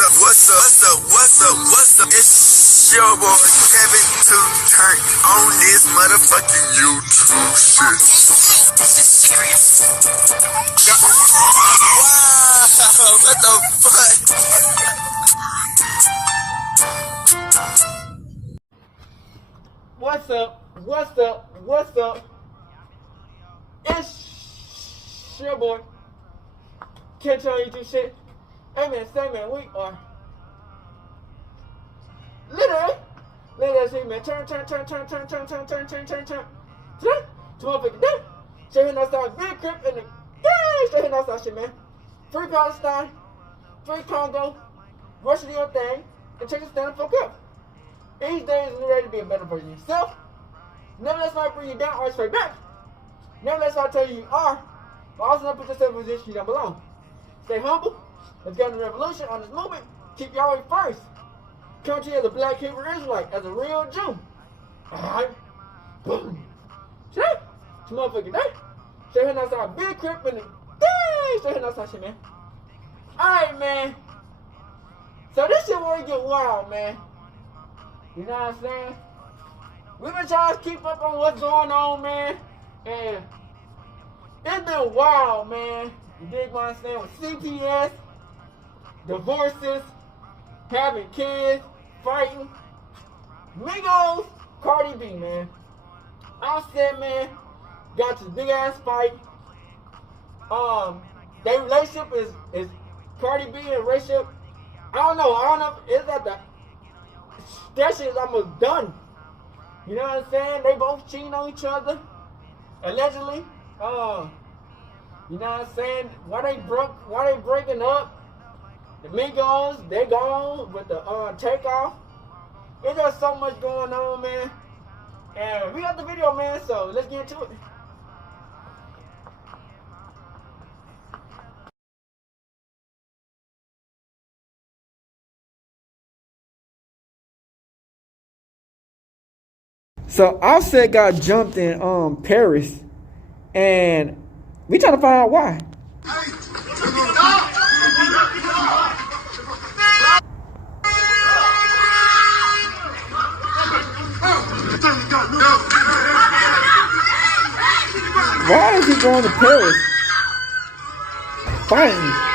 What's up? It's your boy Kevin to turn on this motherfucking YouTube shit. This is serious. Wow, what the fuck? What's up? It's your boy. Catch on YouTube shit. Hey man, we are literally, see man, turn. To motherfucking day. Straight hitting outside, big crip in the straight hitting outside shit, man. Free Palestine, free Congo, Russia your thing, and check your stand the fuck up. These days you're ready to be a better version of yourself. Never let somebody bring you down or straight back. Never let somebody tell you are, but also not put yourself in a position you don't belong. Stay humble. Let's get in the revolution on this movement. Keep Yahweh first. Country as a black Hebrew Israelite, as a real Jew. Alright? Boom. Shit. It's motherfucking day. Straight hitting outside, big crip in the day. Straight hitting outside shit, man. Alright, man. So this shit where it get wild, man. You know what I'm saying? We've been trying to keep up on what's going on, man. And it's been wild, man. You dig what I'm saying? With CPS, divorces, having kids, fighting. Migos, Cardi B, man. Offsett, man, got this big ass fight. Their relationship is Cardi B and relationship. I don't know. It's at that shit is almost done. You know what I'm saying? They both cheating on each other, allegedly. You know what I'm saying? Why they breaking up? The Migos, they gone with the takeoff. There's just so much going on, man. And we got the video, man, so let's get into it. So Offset got jumped in Paris, and we trying to find out why. Why is he going to Paris? Fine.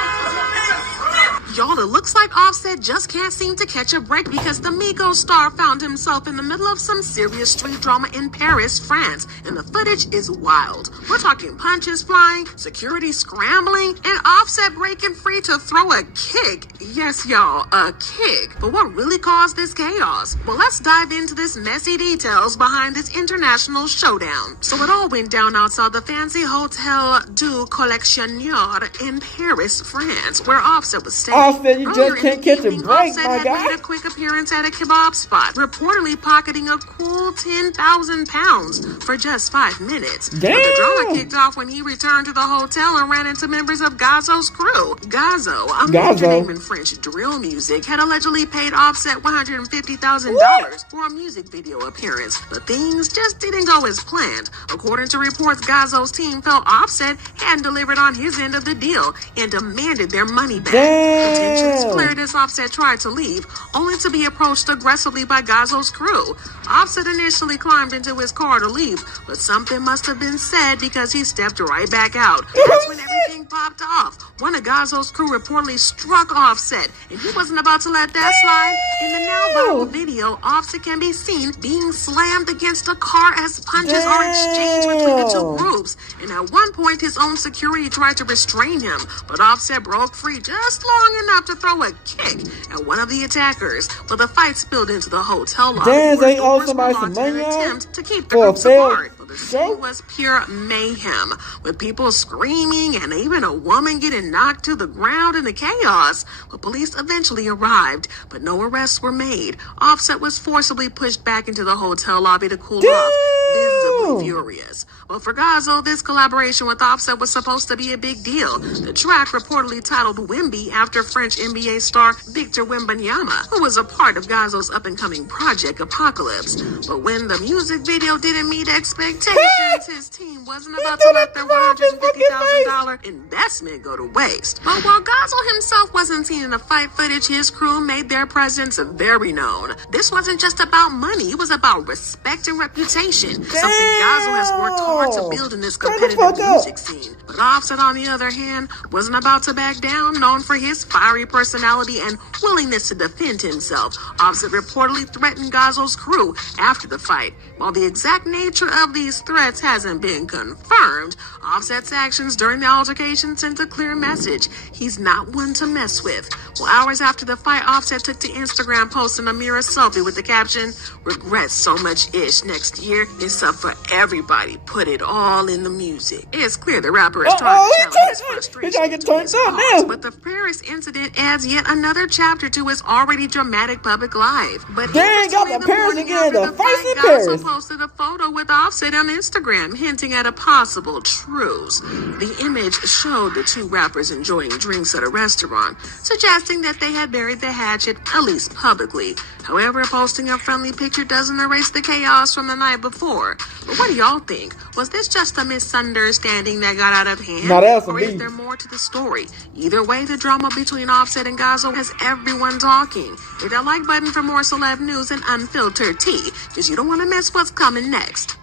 Y'all, it looks like Offset just can't seem to catch a break because the Migos star found himself in the middle of some serious street drama in Paris, France, and the footage is wild. We're talking punches flying, security scrambling, and Offset breaking free to throw a kick. Yes, y'all, a kick. But what really caused this chaos? Well, let's dive into this messy details behind this international showdown. So it all went down outside the fancy Hotel du Collectionneur in Paris, France, where Offset was staying. Offset, you just can't catch a break, Offset my had guy. made a quick appearance at a kebab spot, reportedly pocketing a cool 10,000 pounds for just 5 minutes. Damn. But the drama kicked off when he returned to the hotel and ran into members of Bazo's crew. Bazo, a major name in French drill music, had allegedly paid Offset $150,000 for a music video appearance, but things just didn't go as planned. According to reports, Bazo's team felt Offset hadn't delivered on his end of the deal and demanded their money back. Damn. Tensions flared as Offset tried to leave, only to be approached aggressively by Bazo's crew. Offset initially climbed into his car to leave, but something must have been said because he stepped right back out. That's when everything popped off. One of Bazo's crew reportedly struck Offset, and he wasn't about to let that slide. In the now viral video, Offset can be seen being slammed against a car as punches are exchanged between the two groups. And at one point, his own security tried to restrain him, but Offset broke free just long enough to throw a kick at one of the attackers. But the fight spilled into the hotel lobby. Damn, they owe Doors somebody were some locked in money an out attempt to keep the for a groups failed apart. But the show? scene was pure mayhem, with people screaming and even a woman getting knocked to the ground in the chaos. But police eventually arrived, but no arrests were made. Offset was forcibly pushed back into the hotel lobby to cool off, visibly rightfully furious. Well, for Bazo, this collaboration with Offset was supposed to be a big deal. The track, reportedly titled Wemby after French NBA star Victor Wembanyama, who was a part of Bazo's up-and-coming project Apocalypse. But when the music video didn't meet expectations, his team wasn't about to let their $150,000 investment go to waste. But while Bazo himself wasn't seen in the fight footage, his crew made their presence very known. This wasn't just about money, it was about respect and reputation, something Bazo has worked hard to build in this competitive music scene. But Offset, on the other hand, wasn't about to back down, known for his fiery personality and willingness to defend himself. Offset reportedly threatened Bazo's crew after the fight. While the exact nature of these threats hasn't been confirmed, Offset's actions during the altercation sent a clear message. He's not one to mess with. Well, hours after the fight, Offset took to Instagram posting a mirror selfie with the caption, "Regret so much ish. Next year, it's up for everybody. Put it all in the music." It's clear the rapper is trying to challenge his frustration. But the Paris incident adds yet another chapter to his already dramatic public life. But dang, got the Paris again. The fight in Paris. Posted a photo with Offset on Instagram, hinting at a possible truce. The image showed the two rappers enjoying drinks at a restaurant, suggesting that they had buried the hatchet, at least publicly. However, posting a friendly picture doesn't erase the chaos from the night before. But what do y'all think? Was this just a misunderstanding that got out of hand? Or is there more to the story? Either way, the drama between Offset and Bazo has everyone talking. Hit that like button for more celeb news and unfiltered tea, because you don't want to miss what's coming next.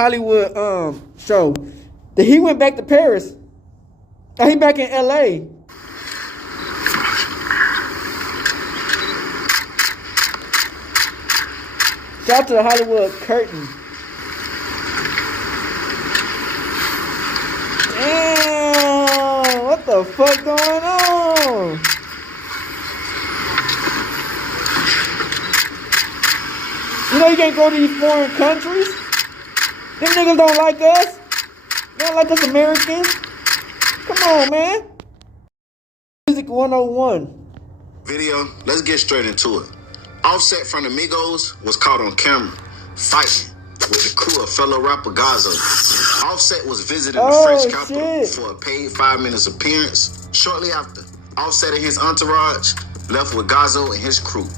Hollywood show that he went back to Paris. Now he back in LA. Shout out to the Hollywood curtain. Damn, what the fuck going on? You know you can't go to these foreign countries. Them niggas don't like us. They don't like us Americans. Come on, man. Music 101. Video, let's get straight into it. Offset from the Migos was caught on camera fighting with the crew of fellow rapper Bazo. Offset was visiting the French capital for a paid 5 minutes appearance. Shortly after, Offset and his entourage left with Bazo and his crew.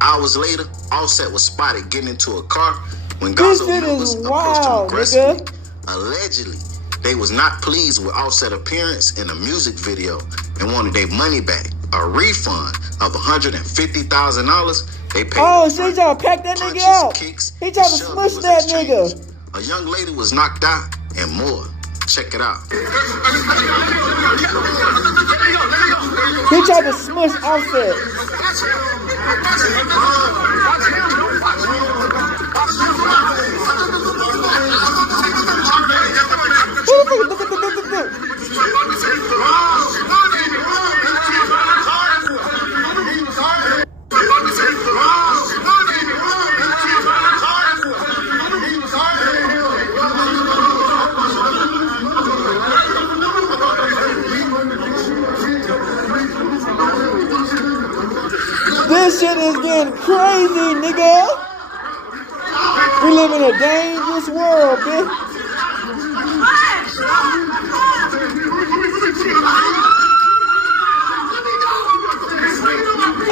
Hours later, Offset was spotted getting into a car when Bazo members approached him aggressively. Allegedly, they was not pleased with Offset's appearance in the music video and wanted their money back, a refund of $150,000 they paid. Oh, so he tried to pack that nigga out. He tried to smush that nigga. A young lady was knocked out and more. Check it out. He tried to smush Offset. This shit is getting crazy, nigga. We live in a dangerous world, bitch.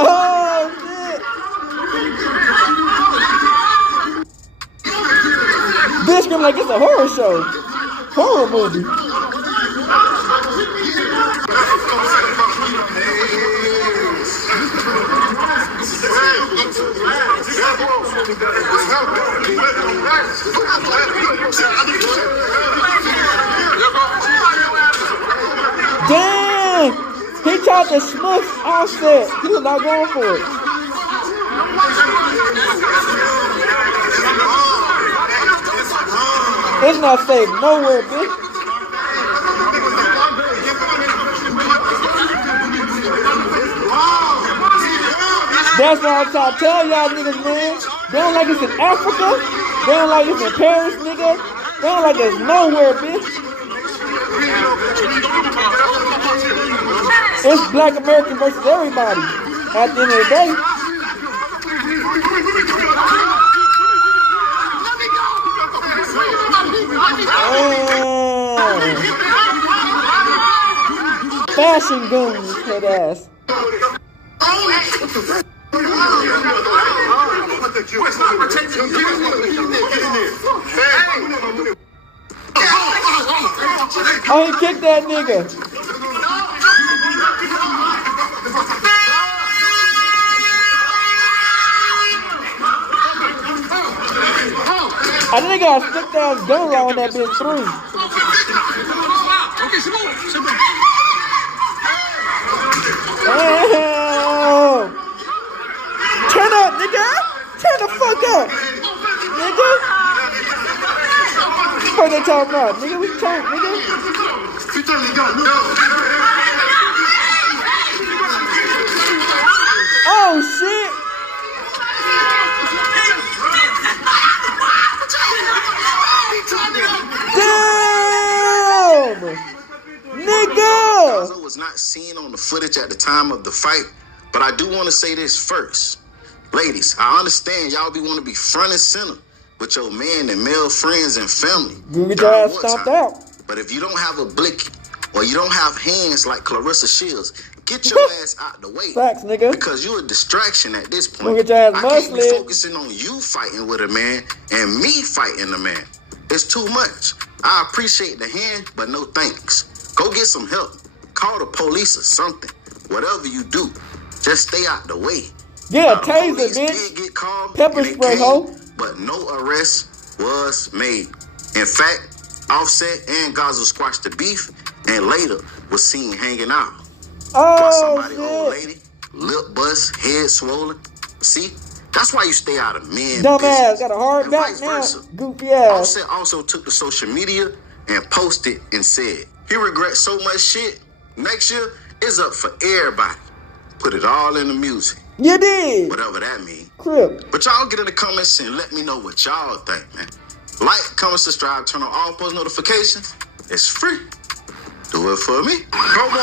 Oh, shit. Bitch scream like it's a horror show. Horror movie. Damn! He tried to smush Offset. He was not going for it. It's not safe nowhere, bitch. That's what I'm trying to tell y'all niggas, man. They don't like us in Africa. They don't like us in Paris, nigga. They don't like us nowhere, bitch. It's Black American versus everybody at the end of the day. Fashion goons, head ass. Oh, he kicked that nigga. I think they got a stick ass gun on that bitch through. Oh. Turn up, nigga. Turn the fuck up, nigga. What they talking about, nigga? We turn, nigga. Oh shit. Damn! Nigga! Bazo was not seen on the footage at the time of the fight, but I do want to say this first. Ladies, I understand y'all want to be front and center with your man and male friends and family. You get your ass stomped out. But if you don't have a blicky or you don't have hands like Clarissa Shields, get your ass out the way. Facts, nigga. Because you're a distraction at this point. Get your ass I can't be muscled. focusing on you fighting with a man and me fighting a man. It's too much. I appreciate the hand, but no thanks. Go get some help. Call the police or something. Whatever you do, just stay out the way. Yeah, The taser, police bitch. did get called, Pepper and they spray, came, ho. but no arrest was made. In fact, Offset and Bazo squashed the beef and later was seen hanging out. While Oh, somebody old shit. lady, lip bust, head swollen. See, that's why you stay out of men. Dumbass, got a hard and back vice now. versa. Goofy ass. Offset also took to social media and posted and said, he regrets so much shit. Next year is up for everybody. Put it all in the music. You did. Whatever that means. Crip. But y'all get in the comments and let me know what y'all think, man. Like, comment, subscribe, turn on all post notifications. It's free. Do it for me. Come on.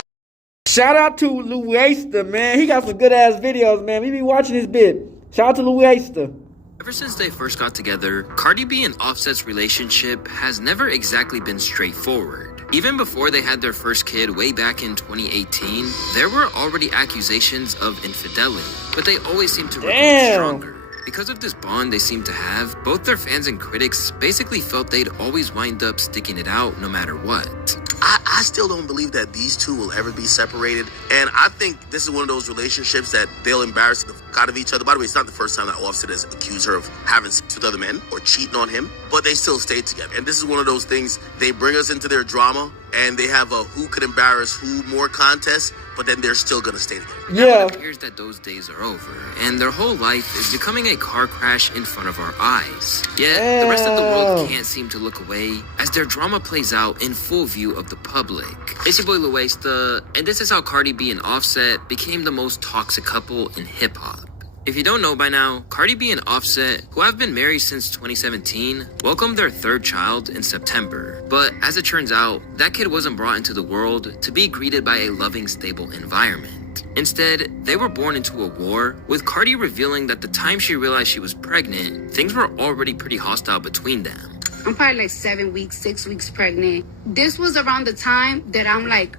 Shout out to Luesta, man. He got some good ass videos, man. We be watching this bit. Shout out to Luesta. Ever since they first got together, Cardi B and Offset's relationship has never exactly been straightforward. Even before they had their first kid way back in 2018, there were already accusations of infidelity, but they always seemed to remain stronger. Because of this bond they seem to have, both their fans and critics basically felt they'd always wind up sticking it out no matter what. I still don't believe that these two will ever be separated. And I think this is one of those relationships that they'll embarrass the fuck out of each other. By the way, it's not the first time that Offset has accused her of having sex with other men or cheating on him, but they still stayed together. And this is one of those things, they bring us into their drama and they have a who could embarrass who more contest, but then they're still gonna stay together. Yeah. It appears that those days are over, and their whole life is becoming a car crash in front of our eyes. Yet, the rest of the world can't seem to look away as their drama plays out in full view of the public. It's your boy Luesta, and this is how Cardi B and Offset became the most toxic couple in hip-hop. If you don't know by now, Cardi B and Offset, who have been married since 2017, welcomed their third child in September. But as it turns out, that kid wasn't brought into the world to be greeted by a loving, stable environment. Instead, they were born into a war, with Cardi revealing that the time she realized she was pregnant, things were already pretty hostile between them. I'm probably like 7 weeks, 6 weeks pregnant. This was around the time that I'm like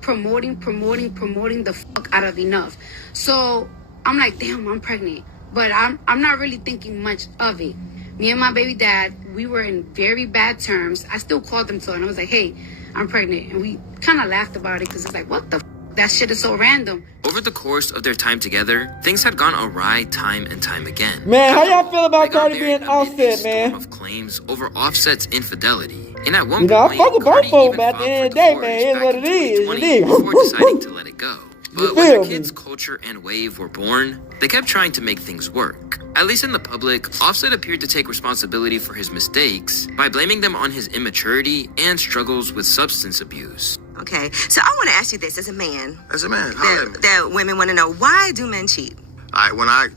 promoting the fuck out of Enough. So I'm like, damn, I'm pregnant. But I'm not really thinking much of it. Me and my baby dad, we were in very bad terms. I still called them and I was like, hey, I'm pregnant. And we kind of laughed about it because it's like, what the f***? That shit is so random. Over the course of their time together, things had gone awry time and time again. Man, how y'all feel about They got Cardi married being amid a Offset, storm man? of claims over Offset's infidelity. And at one You know, I point, fuck with Cardi both of them, even but at the filed end of for the day, divorce man, it is back what in it is. 2020 It before is. deciding to let it go. But when feel the me? kids' Culture and Wave were born, they kept trying to make things work. At least in the public, Offset appeared to take responsibility for his mistakes by blaming them on his immaturity and struggles with substance abuse. Okay, so I want to ask you this as a man. As a man, holla at me. That women want to know, why do men cheat? All right, when I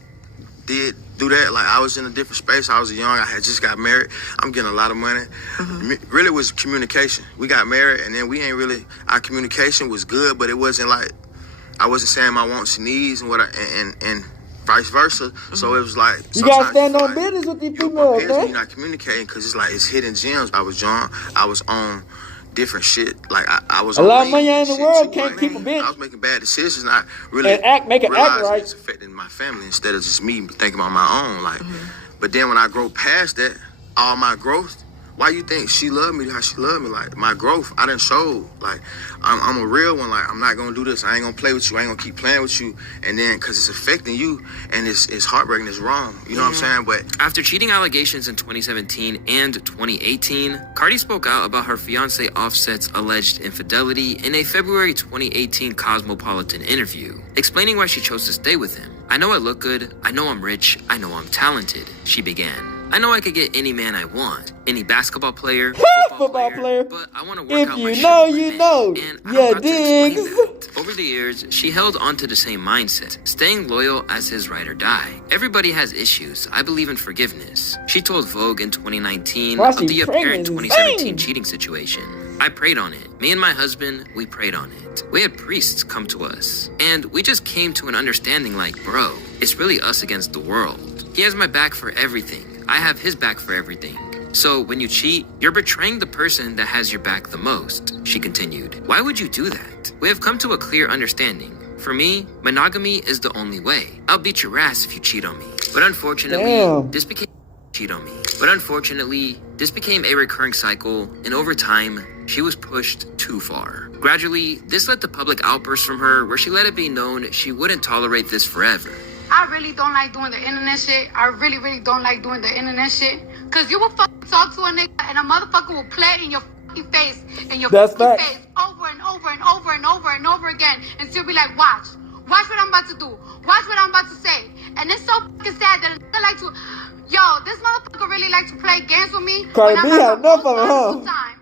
did do that, like I was in a different space. I was young. I had just got married. I'm getting a lot of money. Really it was communication. We got married, and then we ain't really. Our communication was good, but it wasn't like I wasn't saying my wants and needs and and vice versa. So it was like you gotta stand on like, business with these yo, females, you're man. not communicating because it's like it's hidden gems. I was young. I was on different shit. Like I was a on lot of money in the shit world too, can't like, keep a bitch. I was making bad decisions. And I really Make it act right. it's affecting my family instead of just me thinking about my own. Like, but then when I grow past that, all my growth. Why you think she loved me how she loved me? Like, my growth, I done showed. Like, I'm a real one. Like, I'm not going to do this. I ain't going to play with you. I ain't going to keep playing with you. And then, because it's affecting you, and it's heartbreaking, it's wrong. You know what I'm saying? But after cheating allegations in 2017 and 2018, Cardi spoke out about her fiancé Offset's alleged infidelity in a February 2018 Cosmopolitan interview, explaining why she chose to stay with him. "I know I look good. I know I'm rich. I know I'm talented," she began. "I know I could get any man I want, any basketball player, football player, but I want to work if out you my know, shit with you men, know. and I'm Yeah, about to explain digs. that." Over the years, she held onto the same mindset, staying loyal as his ride or die. "Everybody has issues. I believe in forgiveness," she told Vogue in 2019 Why of she the apparent pregnant? 2017 Insane. cheating situation. "I prayed on it. Me and my husband, we prayed on it. We had priests come to us, and we just came to an understanding like, bro, it's really us against the world. He has my back for everything. I have his back for everything. So when you cheat, you're betraying the person that has your back the most," she continued. "Why would you do that? We have come to a clear understanding. For me, monogamy is the only way. I'll beat your ass if you cheat on me. But unfortunately, this became a recurring cycle, and over time, she was pushed too far. Gradually, this led to public outbursts from her where she let it be known she wouldn't tolerate this forever. I really don't like doing the internet shit. I really, really don't like doing the internet shit. Cause you will fucking talk to a nigga and a motherfucker will play it in your fucking face, in your That's fucking fact. face, over and over and over and over and over again, and still be like, watch what I'm about to do, watch what I'm about to say. And it's so fucking sad that a nigga like to, yo, this motherfucker really like to play games with me. Cardi when B I'm had having enough the of it, most huh? wonderful time,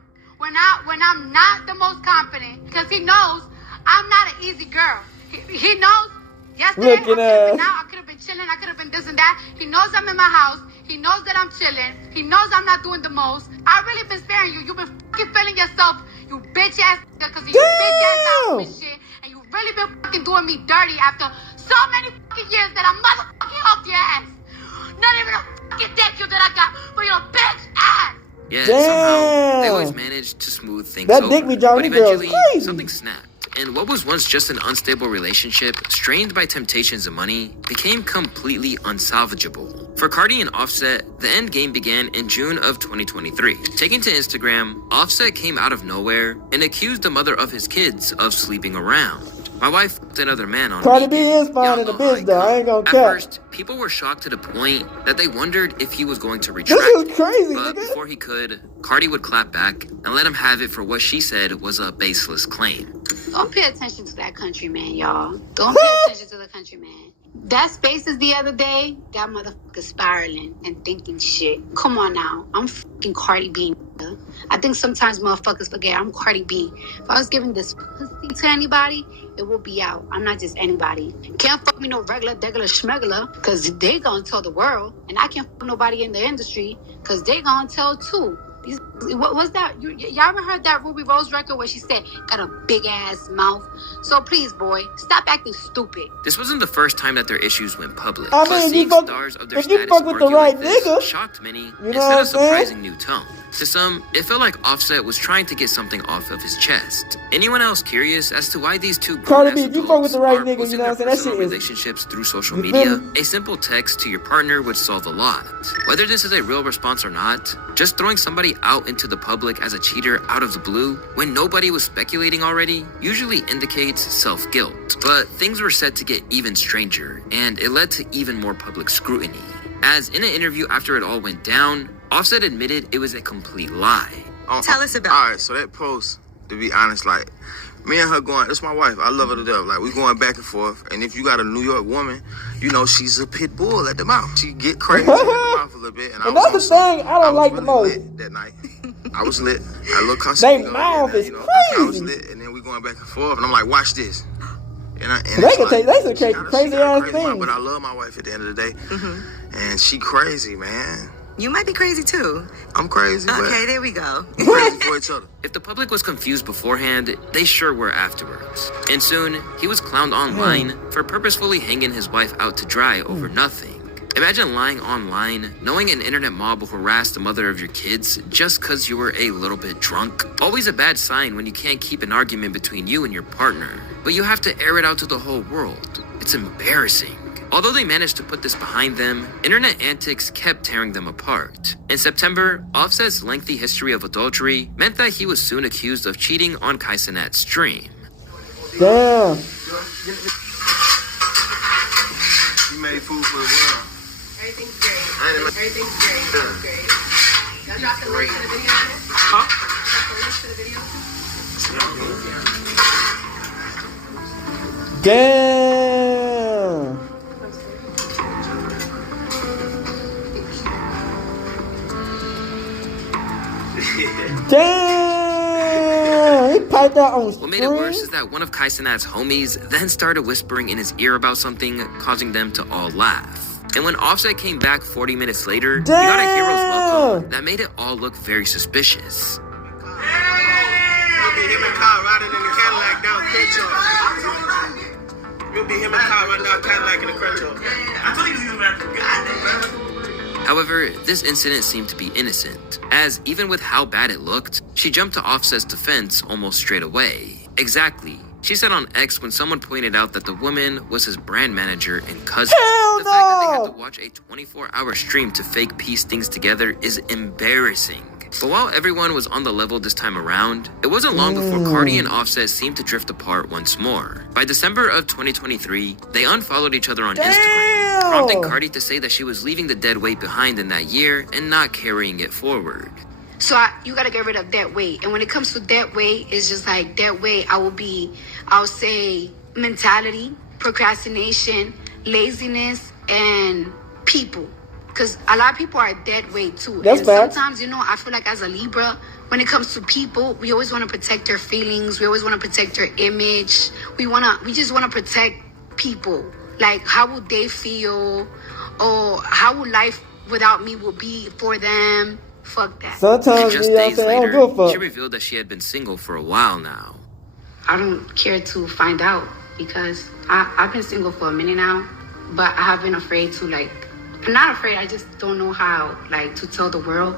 when I'm not the most confident, because he knows I'm not an easy girl. He knows. Yesterday, I could have been chilling. I could have been this and that. He knows I'm in my house. He knows that I'm chilling. He knows I'm not doing the most. I really been sparing you. You've been fucking feeling yourself, you bitch ass nigga, because you bitch ass out and shit. And you really been fucking doing me dirty after so many fucking years that I motherfucking helped your ass. Not even a fucking thank you that I got for your bitch ass. Yet somehow, they always managed to smooth things over. But eventually, something snapped. And what was once just an unstable relationship, strained by temptations and money, became completely unsalvageable. For Cardi and Offset, the end game began in June of 2023. Taking to Instagram, Offset came out of nowhere and accused the mother of his kids of sleeping around. "My wife fucked another man on Cardi B weekend. is fine in the biz though. I ain't gonna At cap. first, people were shocked to the point that they wondered if he was going to retract. This is crazy, but nigga. before he could, Cardi would clap back and let him have it for what she said was a baseless claim. Don't pay attention to that country man, y'all. Don't pay attention to the country man. That Spaces the other day, that motherfucker spiraling and thinking shit. Come on now. I'm fucking Cardi B. Nigga. I think sometimes motherfuckers forget I'm Cardi B. If I was giving this pussy to anybody, it will be out. I'm not just anybody. Can't fuck me no regular, schmegular, because they gonna tell the world. And I can't fuck nobody in the industry, because they gonna tell too. What was that? Y'all ever heard that Ruby Rose record where she said, got a big ass mouth? So please, boy, stop acting stupid. This wasn't the first time that their issues went public. I But mean, seeing if stars of their you status fuck with the argue right like this nigga, shocked many you know and what set I'm a saying? surprising new tone. To some, it felt like Offset was trying to get something off of his chest. Anyone else curious as to why these two Cardi B, grown-ass if you fuck with the right adults are nigga, you posting know what their I'm saying? That personal shit is- relationships through social You media? feel me? A simple text to your partner would solve a lot. Whether this is a real response or not, just throwing somebody out into the public as a cheater out of the blue, when nobody was speculating already, usually indicates self-guilt. But things were set to get even stranger, and it led to even more public scrutiny. As in an interview after it all went down, Offset admitted it was a complete lie. Tell us about it. All right, so that post, to be honest, like, me and her going, it's my wife. I love her to death. Like, we going back and forth. And if you got a New York woman, you know, she's a pit bull at the mouth. She get crazy at the mouth a little bit. And that's the thing I don't like the most. Lit that night. I was lit. I look They mouth is I was crazy. lit, and then we going back and forth. And I'm like, watch this. And They can take they some crazy ass But things. I love my wife at the end of the day. And she crazy, man. You might be crazy too. I'm crazy. Okay, there we go. We're crazy for each other. If the public was confused beforehand, they sure were afterwards. And soon, he was clowned online for purposefully hanging his wife out to dry over nothing. Imagine lying online, knowing an internet mob will harass the mother of your kids just cause you were a little bit drunk. Always a bad sign when you can't keep an argument between you and your partner, but you have to air it out to the whole world. It's embarrassing. Although they managed to put this behind them, internet antics kept tearing them apart. In September, Offset's lengthy history of adultery meant that he was soon accused of cheating on Kaisenat's stream. Damn. You made food for the world. Everything's great. Everything's great. Everything's great. Y'all drop the link to the video? Huh? Drop the link to the video? Damn. Damn. He piped out on What made it worse is that one of Kaisenat's homies then started whispering in his ear about something, causing them to all laugh. And when Offset came back 40 minits later, he got a hero's welcome that made it all look very suspicious. It'll be him and Kyle riding in the Cadillac down Crenshaw. You'll be him and Kyle riding down Cadillac in the Crenshaw. I told you he was back. However, this incident seemed to be innocent, as even with how bad it looked, she jumped to Offset's defense almost straight away. Exactly. She said on X when someone pointed out that the woman was his brand manager and cousin. Hell The fact that they had no! to watch a 24-hour stream to fake piece things together is embarrassing. But while everyone was on the level this time around, it wasn't long before Cardi and Offset seemed to drift apart once more. By December of 2023, they unfollowed each other on Instagram, prompting Cardi to say that she was leaving the dead weight behind in that year and not carrying it forward. So you gotta get rid of that weight. And when it comes to that weight, it's just like that weight I'll say mentality, procrastination, laziness, and people. Because a lot of people are that way too. That's and bad. Sometimes, I feel like as a Libra, when it comes to people, we always want to protect their feelings. We always want to protect their image. We just want to protect people. Like, how would they feel? Or how would life without me will be for them? Fuck that. Sometimes, Just you know what I'm days saying? I don't later, give a fuck. she revealed that she had been single for a while now. I don't care to find out because I've been single for a minute now, but I have been afraid to I'm not afraid, I just don't know how to tell the world.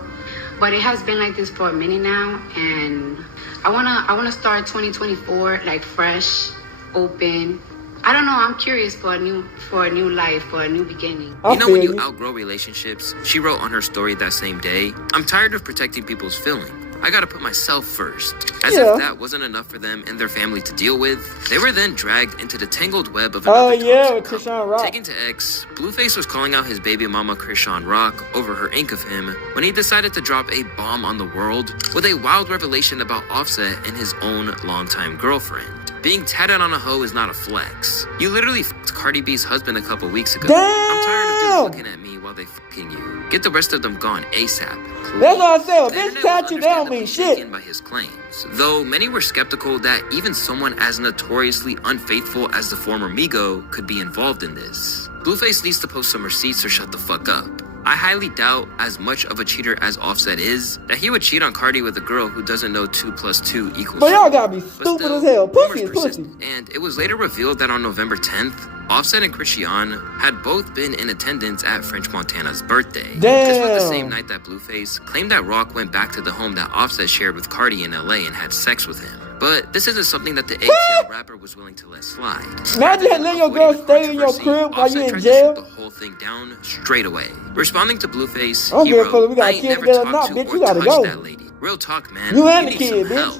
But it has been like this for a minute now, and I wanna start 2024 fresh, open. I don't know, I'm curious for a new life, for a new beginning. When you outgrow relationships, she wrote on her story that same day, "I'm tired of protecting people's feelings. I gotta put myself first." As if that wasn't enough for them and their family to deal with, they were then dragged into the tangled web of another toxic couple. Krishan Rock. Taken to X, Blueface was calling out his baby mama Krishan Rock over her ink of him when he decided to drop a bomb on the world with a wild revelation about Offset and his own longtime girlfriend. Being tatted on a hoe is not a flex. You literally f***ed Cardi B's husband a couple weeks ago. Damn! I'm tired of dudes looking at me while they f***ing you. Get the rest of them gone ASAP. Please. That's what I said. The Bitch internet tat was you, they don't mean understandably shit. shaken by his claims, though many were skeptical that even someone as notoriously unfaithful as the former Migo could be involved in this. Blueface needs to post some receipts or shut the fuck up. I highly doubt, as much of a cheater as Offset is, that he would cheat on Cardi with a girl who doesn't know 2 + 2 = But y'all gotta be But stupid still, as hell. Pussy rumors is persisted, pussy. and it was later revealed that on November 10th, Offset and Christian had both been in attendance at French Montana's birthday. This was the same night that Blueface claimed that Rock went back to the home that Offset shared with Cardi in LA and had sex with him. But this isn't something that the ATL rapper was willing to let slide. Imagine letting your girl stay in your crib while you in Offset jail. tried to shut the whole thing down straight away. Responding to Blueface, I don't he give a wrote, fuck if we got "I ain't kids never together or talked not, to bitch. or You gotta touched go. that lady. Real talk, man. You and the need kid, some bitch." help."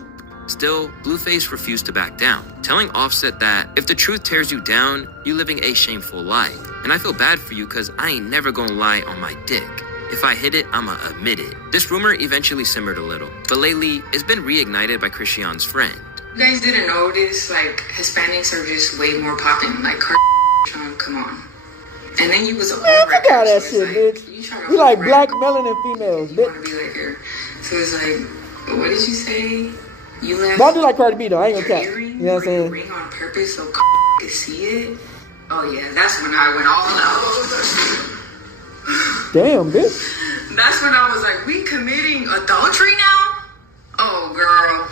Still, Blueface refused to back down, telling Offset that if the truth tears you down, you living a shameful life. And I feel bad for you cause I ain't never gonna lie on my dick. If I hit it, I'ma admit it. This rumor eventually simmered a little, but lately, it's been reignited by Christian's friend. You guys didn't notice, Hispanics are just way more popping. Cardi, come on. And then you was a Man, fuck out that shit, bitch. You like black melanin females, You bitch. want to be like her. So it's what did you say? You left But I do like Cardi B though. I ain't your gonna cap. earring You know what I'm or your saying? ring on purpose so could see it? Oh yeah, that's when I went all out. Damn, bitch. That's when I was like, we committing adultery now? Oh, girl.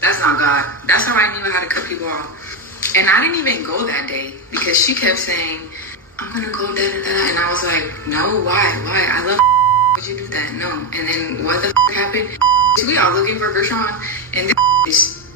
That's not God. That's how I knew how to cut people off. And I didn't even go that day because she kept saying, I'm gonna go da-da-da. And I was like, no, why? I love would you do that? No. And then what the happened? We all looking for Gershon and this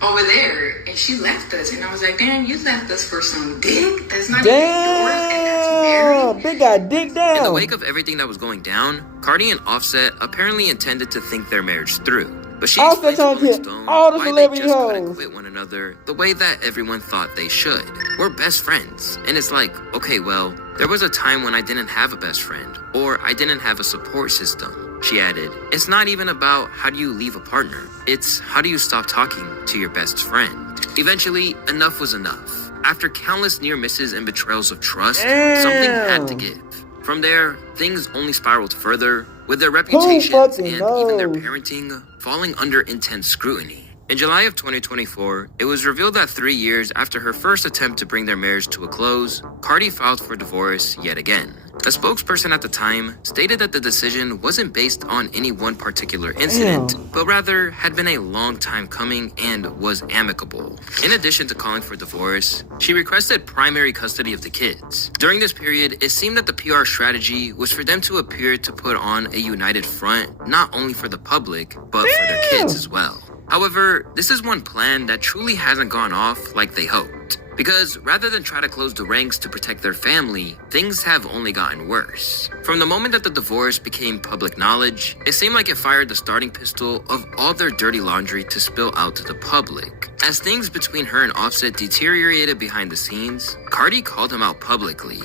over there. And she left us. And I was like, damn, you left us for some dick? That's not even yours and that's married? Big got dick down. In the wake of everything that was going down, Cardi and Offset apparently intended to think their marriage through. But she Offset trying to hit all the why they celebrity just couldn't hoes. quit one another the way that everyone thought they should. We're best friends. And it's like, okay, well, there was a time when I didn't have a best friend, or I didn't have a support system. She added, it's not even about how do you leave a partner. It's how do you stop talking to your best friend. Eventually, enough was enough. After countless near misses and betrayals of trust, something had to give. From there, things only spiraled further, with their reputations and even their parenting falling under intense scrutiny. In July of 2024, it was revealed that 3 years after her first attempt to bring their marriage to a close, Cardi filed for divorce yet again. A spokesperson at the time stated that the decision wasn't based on any one particular incident, but rather had been a long time coming and was amicable. In addition to calling for divorce, she requested primary custody of the kids. During this period, it seemed that the PR strategy was for them to appear to put on a united front, not only for the public, but for their kids as well. However, this is one plan that truly hasn't gone off like they hoped. Because rather than try to close the ranks to protect their family, things have only gotten worse. From the moment that the divorce became public knowledge, it seemed like it fired the starting pistol of all their dirty laundry to spill out to the public. As things between her and Offset deteriorated behind the scenes, Cardi called him out publicly.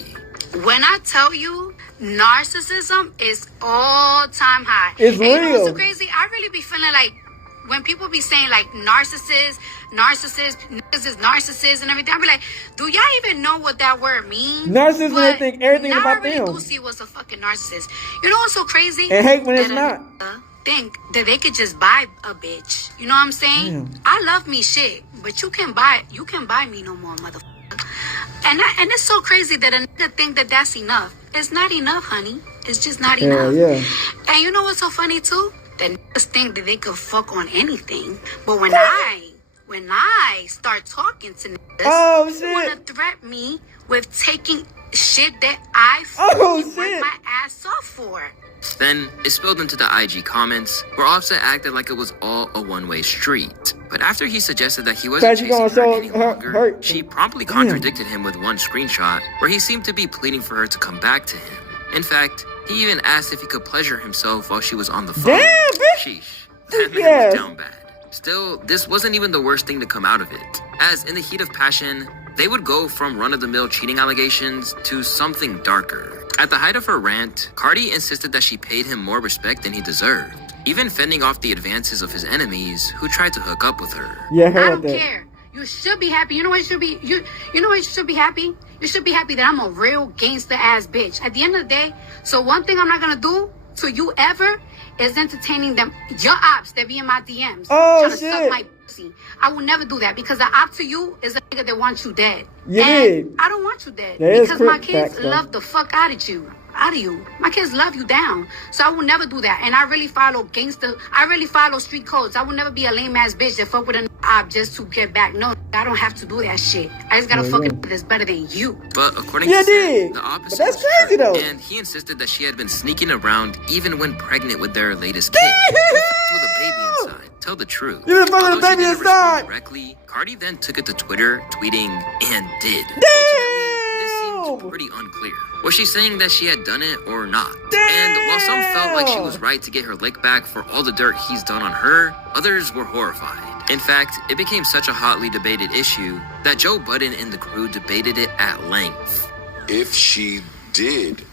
When I tell you, narcissism is all-time high. It's and you know what's real. so crazy? I really be feeling like when people be saying like niggas is narcissists and everything, I be like, do y'all even know what that word means? Narcissists when they think everything now about I really them. do see what's a fucking narcissist. You know what's so crazy? And hate when it's That a not. nigga think that they could just buy a bitch. You know what I'm saying? I love me shit, but you can buy me no more, motherfucker. And it's so crazy that a nigga think that that's enough. It's not enough, honey. It's just not enough. Yeah. And you know what's so funny too? That niggas think that they could fuck on anything. But when I start talking to niggas, you wanna threaten me with taking shit that I fucking worked my ass off for. Then, it spilled into the IG comments, where Offset acted like it was all a one-way street. But after he suggested that he wasn't chasing her any longer, she promptly contradicted him with one screenshot, where he seemed to be pleading for her to come back to him. In fact, he even asked if he could pleasure himself while she was on the phone. Damn, bitch! Sheesh, that man was down bad. Still, this wasn't even the worst thing to come out of it, as in the heat of passion, they would go from run-of-the-mill cheating allegations to something darker. At the height of her rant, Cardi insisted that she paid him more respect than he deserved, even fending off the advances of his enemies who tried to hook up with her. I don't care. You should be happy. You know what you should be? You know what you should be happy? You should be happy that I'm a real gangster ass bitch. At the end of the day, so one thing I'm not gonna do to you ever is entertaining them, your ops that be in my DMs trying to suck my pussy. I will never do that because the op to you is a nigga that wants you dead. And I don't want you dead because my kids love the fuck out of you. My kids love you down. So I will never do that. And I really follow gangster. I really follow street codes. I will never be a lame ass bitch that fuck with an op just to get back. No, I don't have to do that shit. I just gotta fucking do this better than you. But according to Seth, the opposite was true, though. And he insisted that she had been sneaking around even when pregnant with their latest kid. With a baby inside. Tell the truth. You didn't fuck with the baby inside. Directly, Cardi then took it to Twitter, tweeting, and did. Damn! This seemed pretty unclear. Was she saying that she had done it or not? And while some felt like she was right to get her lick back for all the dirt he's done on her, others were horrified. In fact, it became such a hotly debated issue that Joe Budden and the crew debated it at length. If she did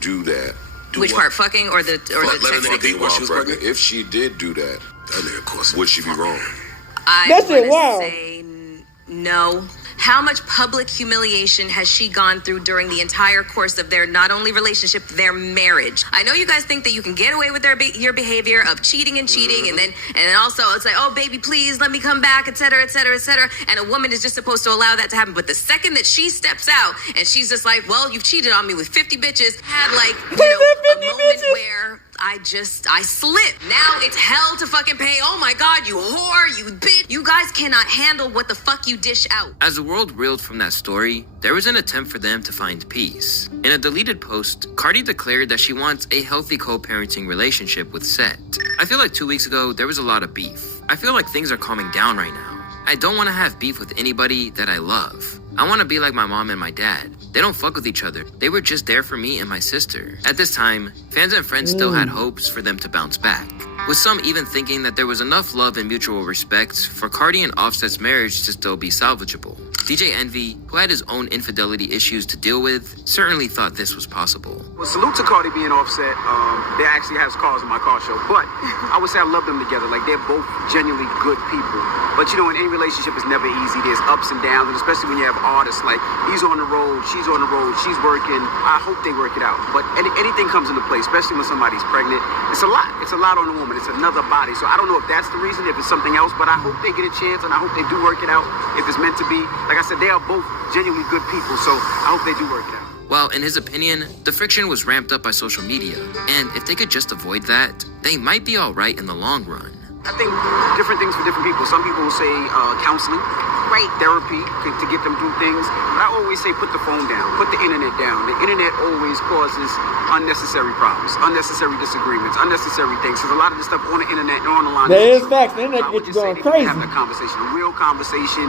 do that, which part, fucking or the text while she was pregnant? If she did do that, would she be wrong? I would say no. How much public humiliation has she gone through during the entire course of their not only relationship, their marriage? I know you guys think that you can get away with your behavior of cheating, and then also it's like, oh baby, please let me come back, etc., etc., etc. And a woman is just supposed to allow that to happen. But the second that she steps out and she's just like, well, you've cheated on me with 50 bitches, had like, you know, a moment where I slipped. Now it's hell to fucking pay. Oh my God, you whore, you bitch. You guys cannot handle what the fuck you dish out. As the world reeled from that story, there was an attempt for them to find peace. In a deleted post, Cardi declared that she wants a healthy co-parenting relationship with Set. I feel like 2 weeks ago, there was a lot of beef. I feel like things are calming down right now. I don't want to have beef with anybody that I love. I want to be like my mom and my dad. They don't fuck with each other. They were just there for me and my sister. At this time, fans and friends still had hopes for them to bounce back, with some even thinking that there was enough love and mutual respect for Cardi and Offset's marriage to still be salvageable. DJ Envy, who had his own infidelity issues to deal with, certainly thought this was possible. Well, salute to Cardi B and Offset. They actually has cars in my car show, but I would say I love them together. Like, they're both genuinely good people. But you know, in any relationship, it's never easy. There's ups and downs, and especially when you have artists like, he's on the road, she's on the road, she's working. I hope they work it out. But anything comes into play, especially when somebody's pregnant. It's a lot. It's a lot on the woman. It's another body. So I don't know if that's the reason, if it's something else, but I hope they get a chance, and I hope they do work it out if it's meant to be. Like I said, they are both genuinely good people, so I hope they do work it out. While in his opinion, the friction was ramped up by social media, and if they could just avoid that, they might be alright in the long run. I think different things for different people. Some people will say counseling, right, therapy to get them through things. But I always say put the phone down, put the internet down. The internet always causes unnecessary problems, unnecessary disagreements, unnecessary things. Because a lot of this stuff on the internet and on the line. That is facts. The internet gets you going crazy. Having a conversation, a real conversation.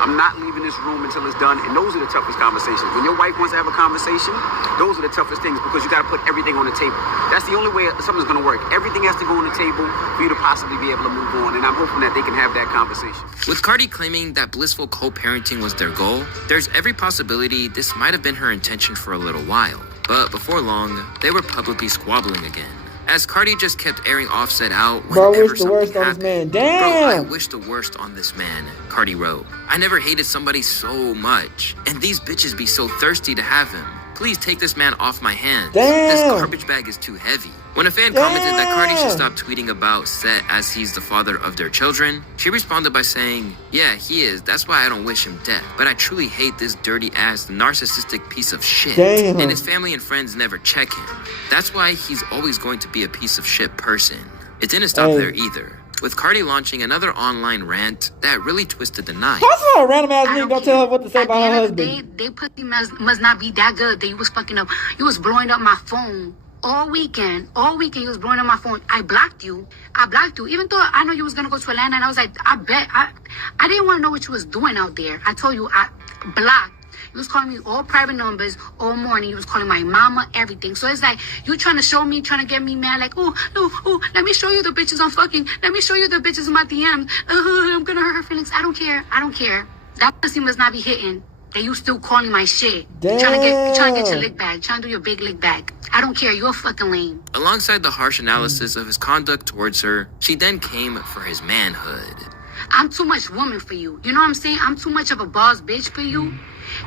I'm not leaving this room until it's done. And those are the toughest conversations. When your wife wants to have a conversation, those are the toughest things because you got to put everything on the table. That's the only way something's going to work. Everything has to go on the table for you to possibly be able to move on. And I'm hoping that they can have that conversation. With Cardi claiming that blissful co-parenting was their goal, there's every possibility this might have been her intention for a little while. But before long, they were publicly squabbling again, as Cardi just kept airing Offset out whenever wish the worst on this man. Damn! Bro, I wish the worst on this man, Cardi wrote. I never hated somebody so much, and these bitches be so thirsty to have him. Please take this man off my hands. Damn. This garbage bag is too heavy. When a fan commented that Cardi should stop tweeting about Set as he's the father of their children, she responded by saying, yeah, he is. That's why I don't wish him death. But I truly hate this dirty ass narcissistic piece of shit. Damn. And his family and friends never check him. That's why he's always going to be a piece of shit person. It didn't stop there either, with Cardi launching another online rant that really twisted the knife. That's not a random ass nigga gonna tell her what to say about her husband. They pussy must not be that good that you was fucking up. You was blowing up my phone all weekend. All weekend you was blowing up my phone. I blocked you. Even though I know you was gonna go to Atlanta, and I was like, I didn't want to know what you was doing out there. I told you I blocked. You was calling me all private numbers all morning. You was calling my mama, everything. So it's like, you trying to show me, trying to get me mad, like, oh, no, let me show you the bitches I'm fucking. Let me show you the bitches in my DMs. I'm gonna hurt her feelings. I don't care. That pussy must not be hitting. That you still calling my shit. Damn. Trying to get your lick back. Trying to do your big lick back. I don't care. You're fucking lame. Alongside the harsh analysis of his conduct towards her, she then came for his manhood. I'm too much woman for you. You know what I'm saying? I'm too much of a boss bitch for you.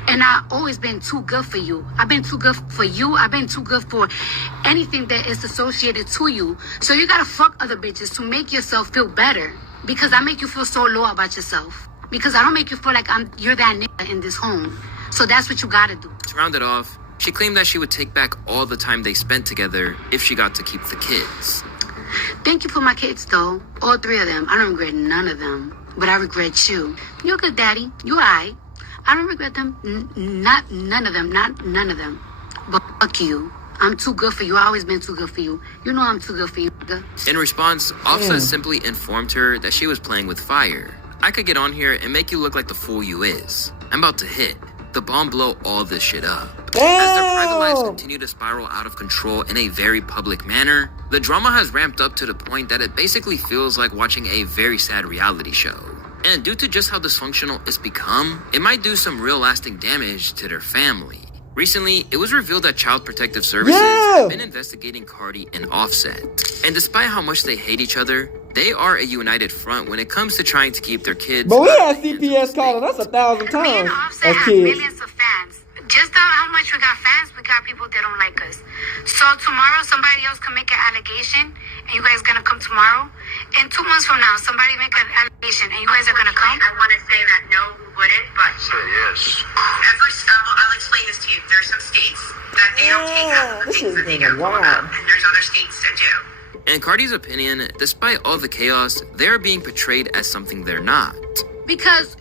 And I've always been too good for you. I've been too good for you. I've been too good for anything that is associated to you. So you gotta fuck other bitches to make yourself feel better. Because I make you feel so low about yourself. Because I don't make you feel like you're that nigga in this home. So that's what you gotta do. To round it off, she claimed that she would take back all the time they spent together if she got to keep the kids. Thank you for my kids, though. All 3 of them. I don't regret none of them. But I regret you. You're a good daddy. You alright. I don't regret them. Not none of them. Not none of them. But fuck you. I'm too good for you. I've always been too good for you. You know I'm too good for you, nigga. In response, Offset simply informed her that she was playing with fire. I could get on here and make you look like the fool you is. I'm about to hit. The bomb blow all this shit up. Damn. As their private lives continue to spiral out of control in a very public manner, the drama has ramped up to the point that it basically feels like watching a very sad reality show. And due to just how dysfunctional it's become, it might do some real lasting damage to their family. Recently, it was revealed that Child Protective Services have been investigating Cardi and Offset. And despite how much they hate each other, They are a united front when it comes to trying to keep their kids. But we had CPS calling us 1,000 times Me and Offset as have kids. millions of fans. Just how much we got fans, we got people that don't like us. So tomorrow, somebody else can make an allegation, and you guys gonna come tomorrow. In 2 months from now, somebody make an allegation, and you guys are gonna come. I want to say that no, we wouldn't, but Say yes. I'll explain this to you. There's some states that they don't take half of the This things is that they been get a pulled while. up, and there's other states that do. In Cardi's opinion, despite all the chaos, they're being portrayed as something they're not. Because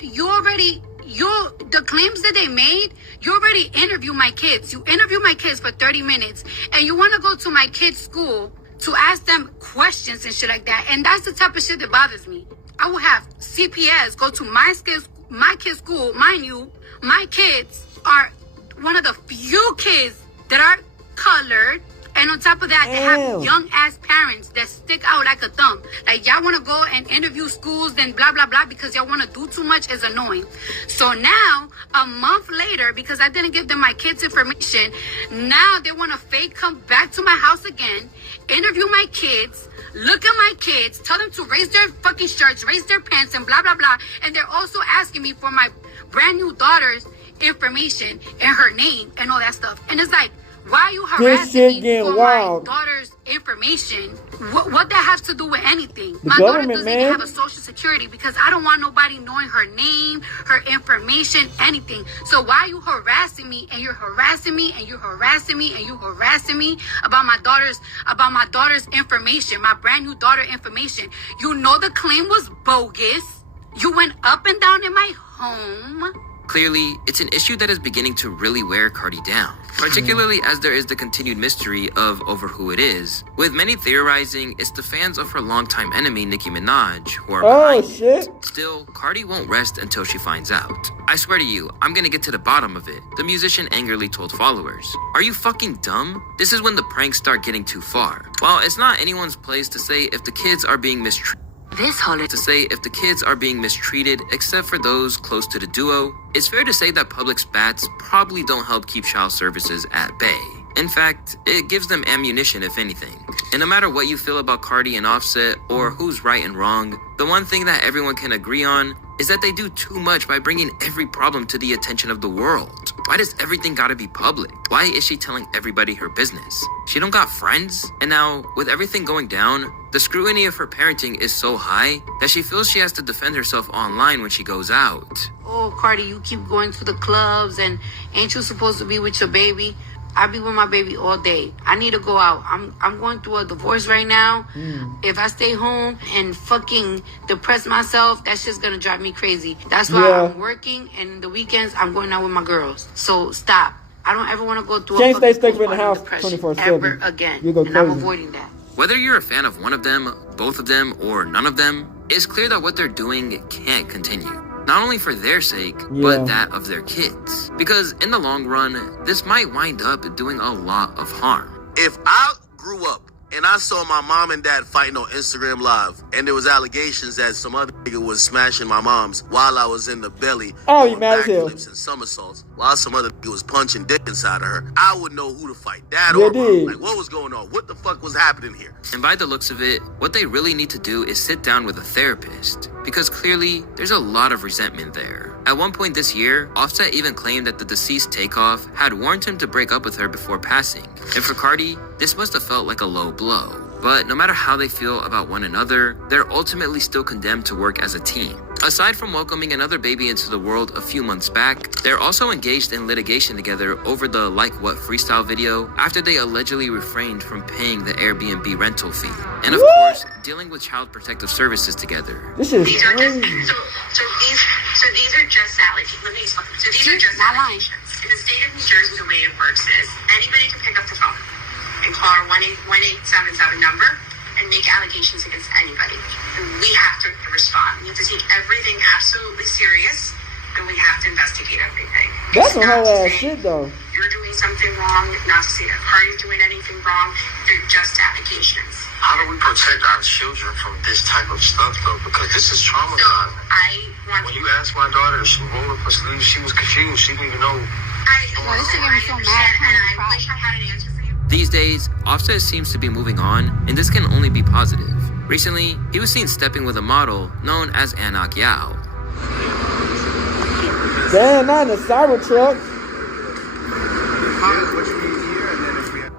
the claims that they made, you already interview my kids. You interview my kids for 30 minutes, and you want to go to my kids' school to ask them questions and shit like that. And that's the type of shit that bothers me. I will have CPS go to my kids' school. Mind you, my kids are one of the few kids that are colored. And on top of that, they have young ass parents that stick out like a thumb. Like, y'all want to go and interview schools and blah, blah, blah because y'all want to do too much is annoying. So now, a month later, because I didn't give them my kids' information, now they want to fake come back to my house again, interview my kids, look at my kids, tell them to raise their fucking shirts, raise their pants, and blah, blah, blah. And they're also asking me for my brand new daughter's information and her name and all that stuff. And it's like, why are you harassing me for my daughter's information? What that has to do with anything? My daughter doesn't even have a social security because I don't want nobody knowing her name, her information, anything. So why are you harassing me and you're harassing me and you're harassing me and you're harassing me about my daughter's information, my brand new daughter information? You know the claim was bogus. You went up and down in my home. Clearly, it's an issue that is beginning to really wear Cardi down, particularly as there is the continued mystery over who it is, with many theorizing it's the fans of her longtime enemy Nicki Minaj who are behind it. Still, Cardi won't rest until she finds out. I swear to you, I'm gonna get to the bottom of it, the musician angrily told followers. Are you fucking dumb? This is when the pranks start getting too far. While it's not anyone's place to say if the kids are being mistreated, except for those close to the duo, it's fair to say that public spats probably don't help keep child services at bay. In fact, it gives them ammunition if anything. And no matter what you feel about Cardi and Offset or who's right and wrong, the one thing that everyone can agree on is that they do too much by bringing every problem to the attention of the world. Why does everything gotta be public? Why is she telling everybody her business? She don't got friends? And now, with everything going down, the scrutiny of her parenting is so high that she feels she has to defend herself online when she goes out. Oh, Cardi, you keep going to the clubs and ain't you supposed to be with your baby? I be with my baby all day. I need to go out. I'm going through a divorce right now. If I stay home and fucking depress myself, that's just gonna drive me crazy. That's why I'm working, and the weekends I'm going out with my girls. So stop. I don't ever want to go through Can't a stay fucking stuck in the house depression 24/7. ever again. You go and I'm crazy. avoiding that. Whether you're a fan of one of them, both of them, or none of them, it's clear that what they're doing can't continue. Not only for their sake, but that of their kids. Because in the long run, this might wind up doing a lot of harm. If I grew up and I saw my mom and dad fighting on Instagram Live, and there was allegations that some other nigga was smashing my mom's while I was in the belly, you mad as hell. backflips and somersaults, while some other nigga was punching dick inside of her, I would know who to fight, dad or mom. Like, what was going on? What the fuck was happening here? And by the looks of it, what they really need to do is sit down with a therapist, because clearly there's a lot of resentment there. At one point this year, Offset even claimed that the deceased Takeoff had warned him to break up with her before passing. And for Cardi, this must have felt like a low blow. But no matter how they feel about one another, they're ultimately still condemned to work as a team. Aside from welcoming another baby into the world a few months back, they're also engaged in litigation together over the Like What freestyle video after they allegedly refrained from paying the Airbnb rental fee. And of course, dealing with child protective services together. This is These are just allegations. Let me explain. So these are just allegations. In the state of New Jersey, the way it works is anybody can pick up the phone and call our 1-877 number and make allegations against anybody. And we have to respond. We have to take everything absolutely serious, and we have to investigate everything. That's some whole ass shit, though. You're doing something wrong, not to say that Cardi's doing anything wrong. They're just allegations. How do we protect our children from this type of stuff, though? Because this is traumatizing. So when you asked my daughter, she rolled up her sleeves, she was confused. She didn't even know. This is getting me so mad. And I wish I had an answer for you. These days, Offset seems to be moving on, and this can only be positive. Recently, he was seen stepping with a model known as Anak Yao. Damn, not in a Cybertruck.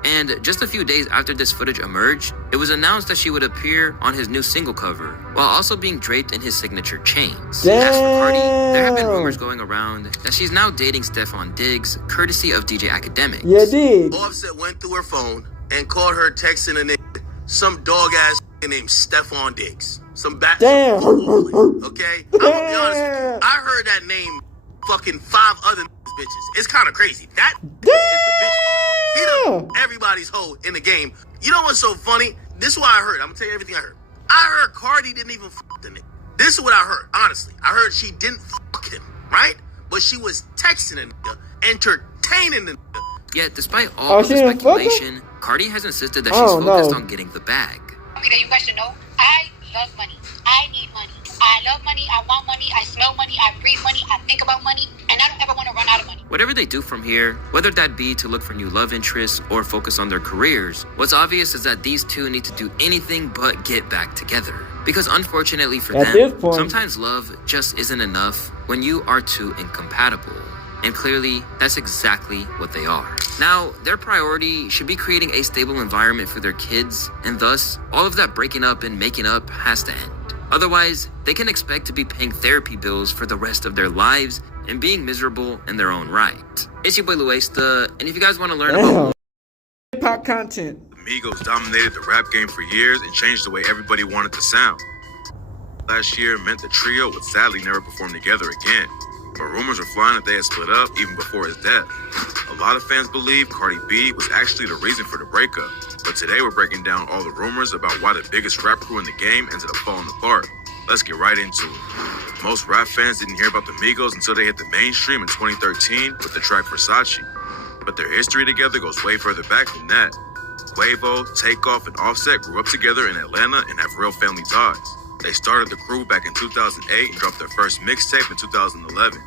And just a few days after this footage emerged, it was announced that she would appear on his new single cover, while also being draped in his signature chains. Damn. As for Cardi, there have been rumors going around that she's now dating Stefan Diggs, courtesy of DJ Academic. Yeah, Diggs. Offset went through her phone and called her texting a nigga, some dog-ass named Stefan Diggs. Some bat. Damn. Okay? I'm gonna be honest with you. I heard that name fucking 5 other bitches. It's kind of crazy. That is the bitch. He done everybody's hoe in the game. You know what's so funny? This is what I heard. I'm gonna tell you everything I heard. I heard Cardi didn't even fuck the nigga. This is what I heard, honestly. I heard she didn't fuck him, right? But she was texting the nigga, entertaining the nigga. Yet, despite all of the speculation, Cardi has insisted that she's focused on getting the bag. Okay, then you guys should know, I love money. I need money. I love money. I want money. I smell money. I breathe money. I think about money. And I don't ever want to run out of money. Whatever they do from here, whether that be to look for new love interests or focus on their careers, what's obvious is that these two need to do anything but get back together. Because unfortunately for them, sometimes love just isn't enough when you are two incompatible. And clearly, that's exactly what they are. Now, their priority should be creating a stable environment for their kids, and thus, all of that breaking up and making up has to end. Otherwise, they can expect to be paying therapy bills for the rest of their lives and being miserable in their own right. It's your boy Luesta, and if you guys want to learn about hip-hop content, the Migos dominated the rap game for years and changed the way everybody wanted to sound. Last year meant the trio would sadly never perform together again, but rumors were flying that they had split up even before his death. A lot of fans believe Cardi B was actually the reason for the breakup, but today we're breaking down all the rumors about why the biggest rap crew in the game ended up falling apart. Let's get right into it. Most rap fans didn't hear about the Migos until they hit the mainstream in 2013 with the track Versace, but their history together goes way further back than that. Quavo, Takeoff, and Offset grew up together in Atlanta and have real family ties. They started the crew back in 2008 and dropped their first mixtape in 2011.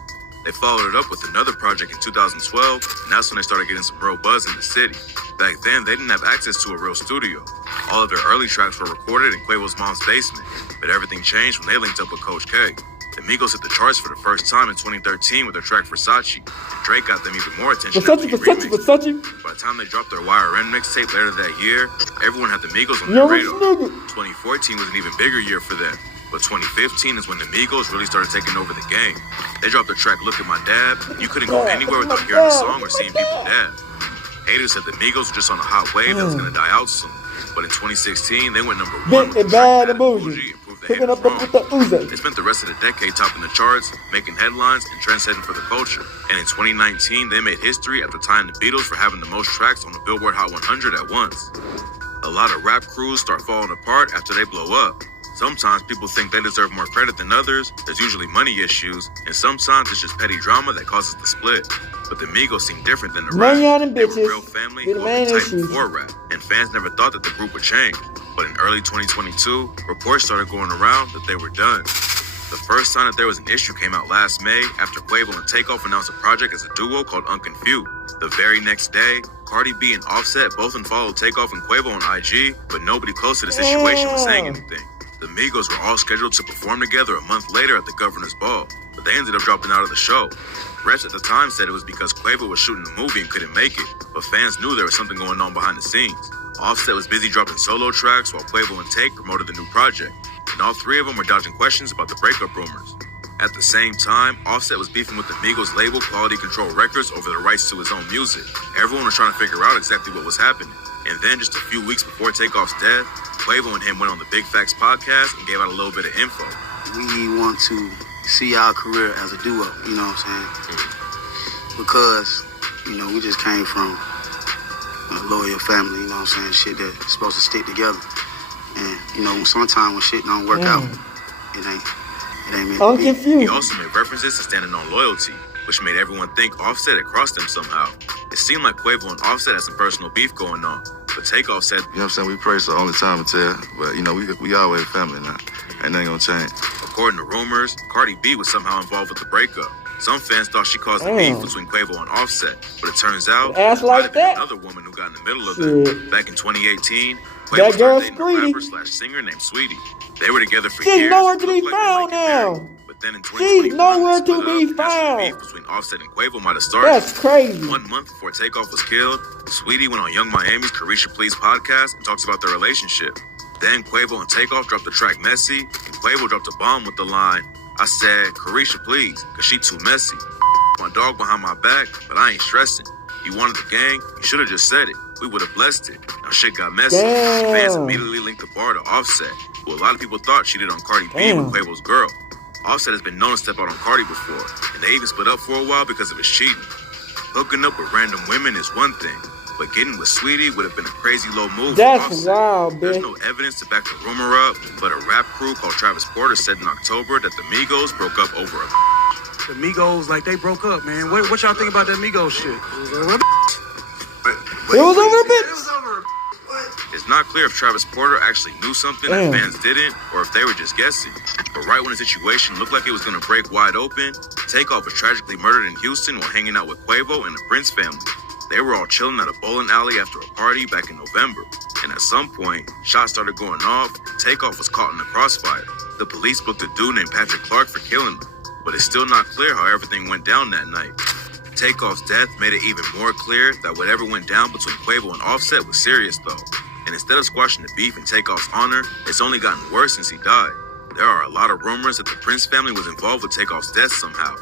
They followed it up with another project in 2012, and that's when they started getting some real buzz in the city. Back then, they didn't have access to a real studio. All of their early tracks were recorded in Quavo's mom's basement, but everything changed when they linked up with Coach K. The Migos hit the charts for the first time in 2013 with their track Versace. Drake got them even more attention. Versace. By the time they dropped their YRN mixtape later that year, everyone had the Migos on their radar. 2014 was an even bigger year for them, but 2015 is when the Migos really started taking over the game. They dropped the track Look at My Dab, and you couldn't go anywhere without hearing the song or seeing people dab. Haters said the Migos were just on a hot wave that was going to die out soon, but in 2016 they went number 1 with the track Bad Bougie and proved the haters wrong. They spent the rest of the decade topping the charts, making headlines, and trendsetting for the culture. And in 2019 they made history after tying the Beatles for having the most tracks on the Billboard Hot 100 at once. A lot of rap crews start falling apart after they blow up. Sometimes people think they deserve more credit than others, there's usually money issues, and sometimes it's just petty drama that causes the split. But the Migos seem different than the rap. They were real family who had been tight before rap, and fans never thought that the group would change. But in early 2022, reports started going around that they were done. The first sign that there was an issue came out last May after Quavo and Takeoff announced a project as a duo called Unconfused. The very next day, Cardi B and Offset both unfollowed Takeoff and Quavo on IG, but nobody close to the situation was saying anything. The Migos were all scheduled to perform together a month later at the Governor's Ball, but they ended up dropping out of the show. Reps at the time said it was because Quavo was shooting the movie and couldn't make it, but fans knew there was something going on behind the scenes. Offset was busy dropping solo tracks while Quavo and Take promoted the new project, and all three of them were dodging questions about the breakup rumors. At the same time, Offset was beefing with the Migos label Quality Control Records over the rights to his own music. Everyone was trying to figure out exactly what was happening. And then just a few weeks before Takeoff's death, Quavo and him went on the Big Facts podcast and gave out a little bit of info. We want to see our career as a duo, you know what I'm saying? Because, you know, we just came from a loyal family, you know what I'm saying? Shit that's supposed to stick together. And, you know, sometimes when shit don't work out, it ain't meant to be. He also made references to standing on loyalty, which made everyone think Offset had crossed them somehow. It seemed like Quavo and Offset had some personal beef going on, but Takeoff said, you know what I'm saying, we pray it's the only time to tell, but you know, we always family now. Ain't nothing gonna change. According to rumors, Cardi B was somehow involved with the breakup. Some fans thought she caused the beef between Quavo and Offset, but it turns out ass like that. another woman who got in the middle of it. Back in 2018, Quavo That girl started dating a rapper/singer named Sweetie. They were together for years. She's nowhere to be found now. But then in She's nowhere to be found. Beef between Offset and Quavo might have started. That's crazy. 1 month before Takeoff was killed, Sweetie went on Young Miami's Carisha Please podcast and talks about their relationship. Then Quavo and Takeoff dropped the track Messy, and Quavo dropped a bomb with the line, I said, Carisha please, cause she too messy. My dog behind my back, but I ain't stressing. You wanted the gang, you should've just said it. We would've blessed it. Now shit got messy. Damn. Fans immediately linked the bar to Offset, who a lot of people thought cheated on Cardi B with Quavo's girl. Offset has been known to step out on Cardi before, and they even split up for a while because of his cheating. Hooking up with random women is one thing, but getting with Sweetie would have been a crazy low move. That's wild, There's bitch. no evidence to back the rumor up, but a rap crew called Travis Porter said in October that the Migos broke up over a The Migos, like, they broke up, man. What y'all think about that Migos shit? It was over a bitch. It's not clear if Travis Porter actually knew something that fans didn't, or if they were just guessing. But right when the situation looked like it was going to break wide open, Takeoff was tragically murdered in Houston while hanging out with Quavo and the Prince family. They were all chilling at a bowling alley after a party back in November, and at some point, shots started going off. Takeoff was caught in the crossfire. The police booked a dude named Patrick Clark for killing him, but it's still not clear how everything went down that night. Takeoff's death made it even more clear that whatever went down between Quavo and Offset was serious though, and instead of squashing the beef in Takeoff's honor, it's only gotten worse since he died. There are a lot of rumors that the Prince family was involved with Takeoff's death somehow.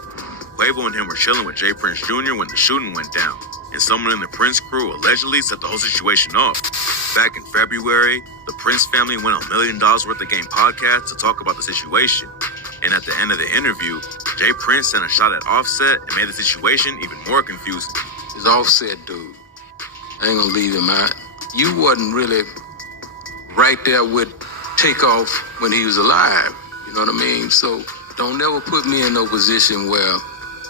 Quavo and him were chilling with Jay Prince Jr. when the shooting went down, and someone in the Prince crew allegedly set the whole situation off. Back in February, the Prince family went on $1 Million Worth of Game podcast to talk about the situation. And at the end of the interview, Jay Prince sent a shot at Offset and made the situation even more confusing. This Offset dude, I ain't gonna leave him out. You wasn't really right there with Takeoff when he was alive. You know what I mean? So don't never put me in no position where,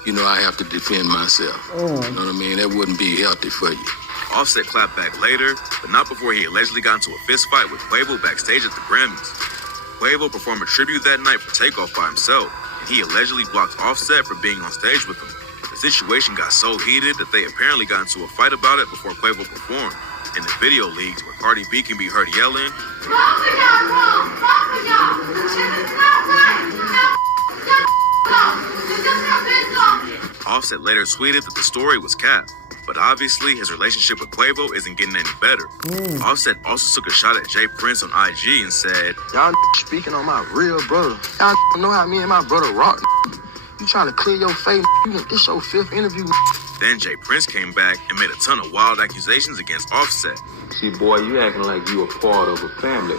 you know, I have to defend myself. You know what I mean? That wouldn't be healthy for you. Offset clapped back later, but not before he allegedly got into a fist fight with Quavo backstage at the Grammys. Quavo performed a tribute that night for Takeoff by himself, and he allegedly blocked Offset from being on stage with him. The situation got so heated that they apparently got into a fight about it before Quavo performed. And the video leaks where Cardi B can be heard yelling, Offset later tweeted that the story was capped, but obviously his relationship with Quavo isn't getting any better. Offset also took a shot at Jay Prince on IG and said, Y'all speaking on my real brother. Y'all know how me and my brother rock. You trying to clear your face. This your 5th interview. Then Jay Prince came back and made a ton of wild accusations against Offset. See, boy, you acting like you a part of a family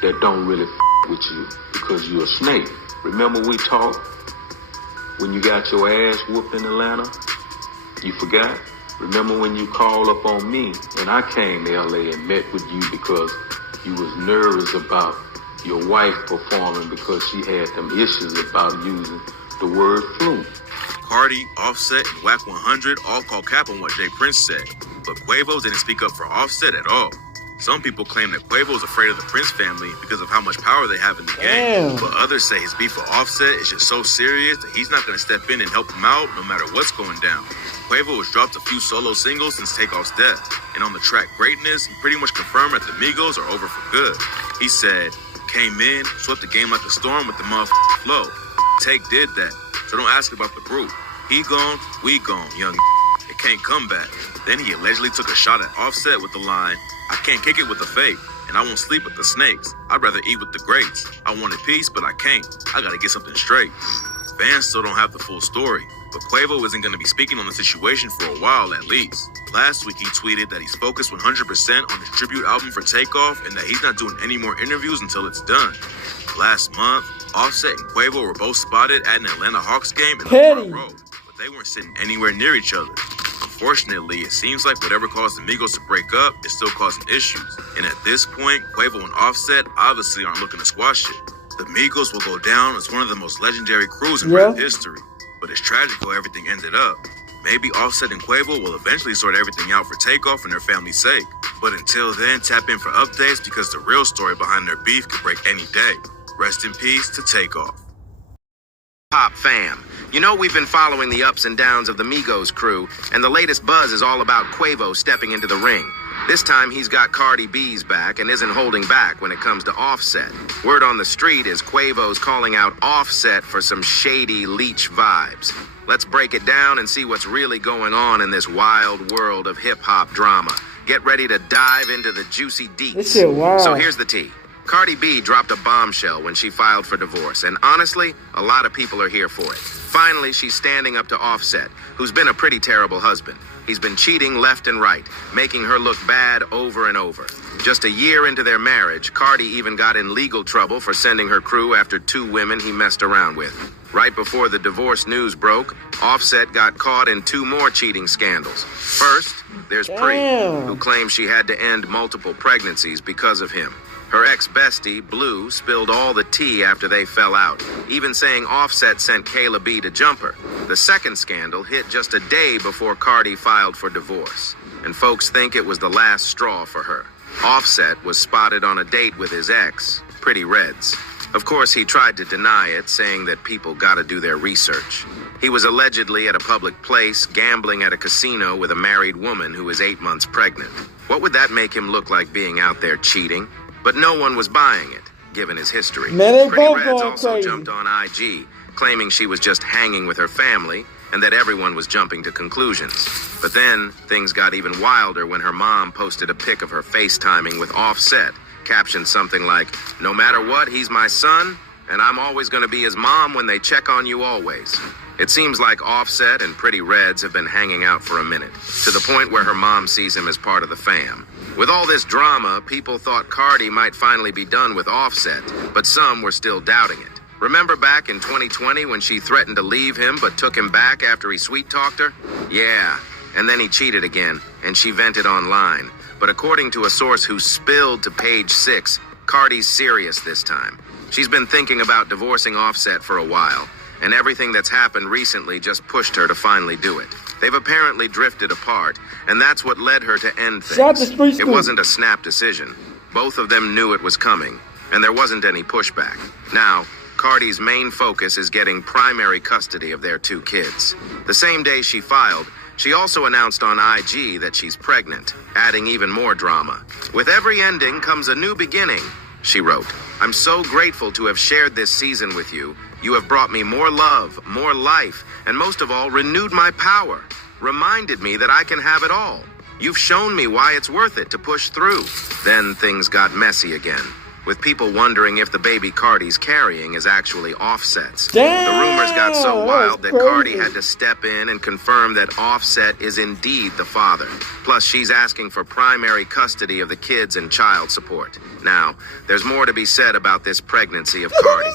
that don't really with you because you a snake. Remember we talked when you got your ass whooped in Atlanta? You forgot? Remember when you called up on me and I came to LA and met with you because you was nervous about your wife performing because she had them issues about using the word fluke. Cardi, Offset, and Whack 100 all called cap on what Jay Prince said, but Quavo didn't speak up for Offset at all. Some people claim that Quavo is afraid of the Prince family because of how much power they have in the game, but others say his beef with Offset is just so serious that he's not going to step in and help him out no matter what's going down. Quavo has dropped a few solo singles since Takeoff's death, and on the track Greatness, he pretty much confirmed that the Migos are over for good. He said, came in, swept the game like a storm with the motherfucking flow. Take did that, so don't ask about the group. He gone, we gone, young. It can't come back. Then he allegedly took a shot at Offset with the line, I can't kick it with the fake, and I won't sleep with the snakes. I'd rather eat with the greats. I wanted peace, but I can't. I gotta get something straight. Fans still don't have the full story, but Quavo isn't gonna be speaking on the situation for a while at least. Last week he tweeted that he's focused 100% on his tribute album for Takeoff and that he's not doing any more interviews until it's done. Last month, Offset and Quavo were both spotted at an Atlanta Hawks game in the front row, but they weren't sitting anywhere near each other. Unfortunately, it seems like whatever caused the Migos to break up is still causing issues. And at this point, Quavo and Offset obviously aren't looking to squash it. The Migos will go down as one of the most legendary crews in rap history. But it's tragic how everything ended up. Maybe Offset and Quavo will eventually sort everything out for Takeoff and their family's sake. But until then, tap in for updates because the real story behind their beef could break any day. Rest in peace to Takeoff. Pop fam, You know we've been following the ups and downs of the Migos crew, and the latest buzz is all about Quavo stepping into the ring. This time he's got Cardi B's back and isn't holding back when it comes to Offset. Word on the street is Quavo's calling out Offset for some shady leech vibes. Let's break it down and see what's really going on in this wild world of hip-hop drama. Get ready to dive into the juicy deets. This shit wild. So here's the tea. Cardi B dropped a bombshell when she filed for divorce, and honestly, a lot of people are here for it. Finally, she's standing up to Offset, who's been a pretty terrible husband. He's been cheating left and right, making her look bad over and over. Just a year into their marriage, Cardi even got in legal trouble for sending her crew after 2 women he messed around with. Right before the divorce news broke, Offset got caught in 2 more cheating scandals. First, there's Pri, who claims she had to end multiple pregnancies because of him. Her ex-bestie, Blue, spilled all the tea after they fell out, even saying Offset sent Kayla B to jump her. The second scandal hit just a day before Cardi filed for divorce, and folks think it was the last straw for her. Offset was spotted on a date with his ex, Pretty Reds. Of course, he tried to deny it, saying that people gotta do their research. He was allegedly at a public place, gambling at a casino with a married woman who is 8 months pregnant. What would that make him look like being out there cheating? But no one was buying it, given his history. Man, they Pretty both Reds going also crazy. jumped on IG, claiming she was just hanging with her family and that everyone was jumping to conclusions. But then, things got even wilder when her mom posted a pic of her FaceTiming with Offset, captioned something like, "No matter what, he's my son, and I'm always gonna be his mom when they check on you always." It seems like Offset and Pretty Reds have been hanging out for a minute, to the point where her mom sees him as part of the fam. With all this drama, people thought Cardi might finally be done with Offset, but some were still doubting it. Remember back in 2020 when she threatened to leave him but took him back after he sweet-talked her? Yeah, and then he cheated again, and she vented online. But according to a source who spilled to Page 6, Cardi's serious this time. She's been thinking about divorcing Offset for a while, and everything that's happened recently just pushed her to finally do it. They've apparently drifted apart, and that's what led her to end things. It wasn't a snap decision. Both of them knew it was coming, and there wasn't any pushback. Now, Cardi's main focus is getting primary custody of their 2 kids. The same day she filed, she also announced on IG that she's pregnant, adding even more drama. "With every ending comes a new beginning," she wrote. "I'm so grateful to have shared this season with you. You have brought me more love, more life, and most of all, renewed my power. Reminded me that I can have it all. You've shown me why it's worth it to push through." Then things got messy again, with people wondering if the baby Cardi's carrying is actually Offset's. Damn, the rumors got so wild that crazy. Cardi had to step in and confirm that Offset is indeed the father. Plus, she's asking for primary custody of the kids and child support. Now, there's more to be said about this pregnancy of Cardi's.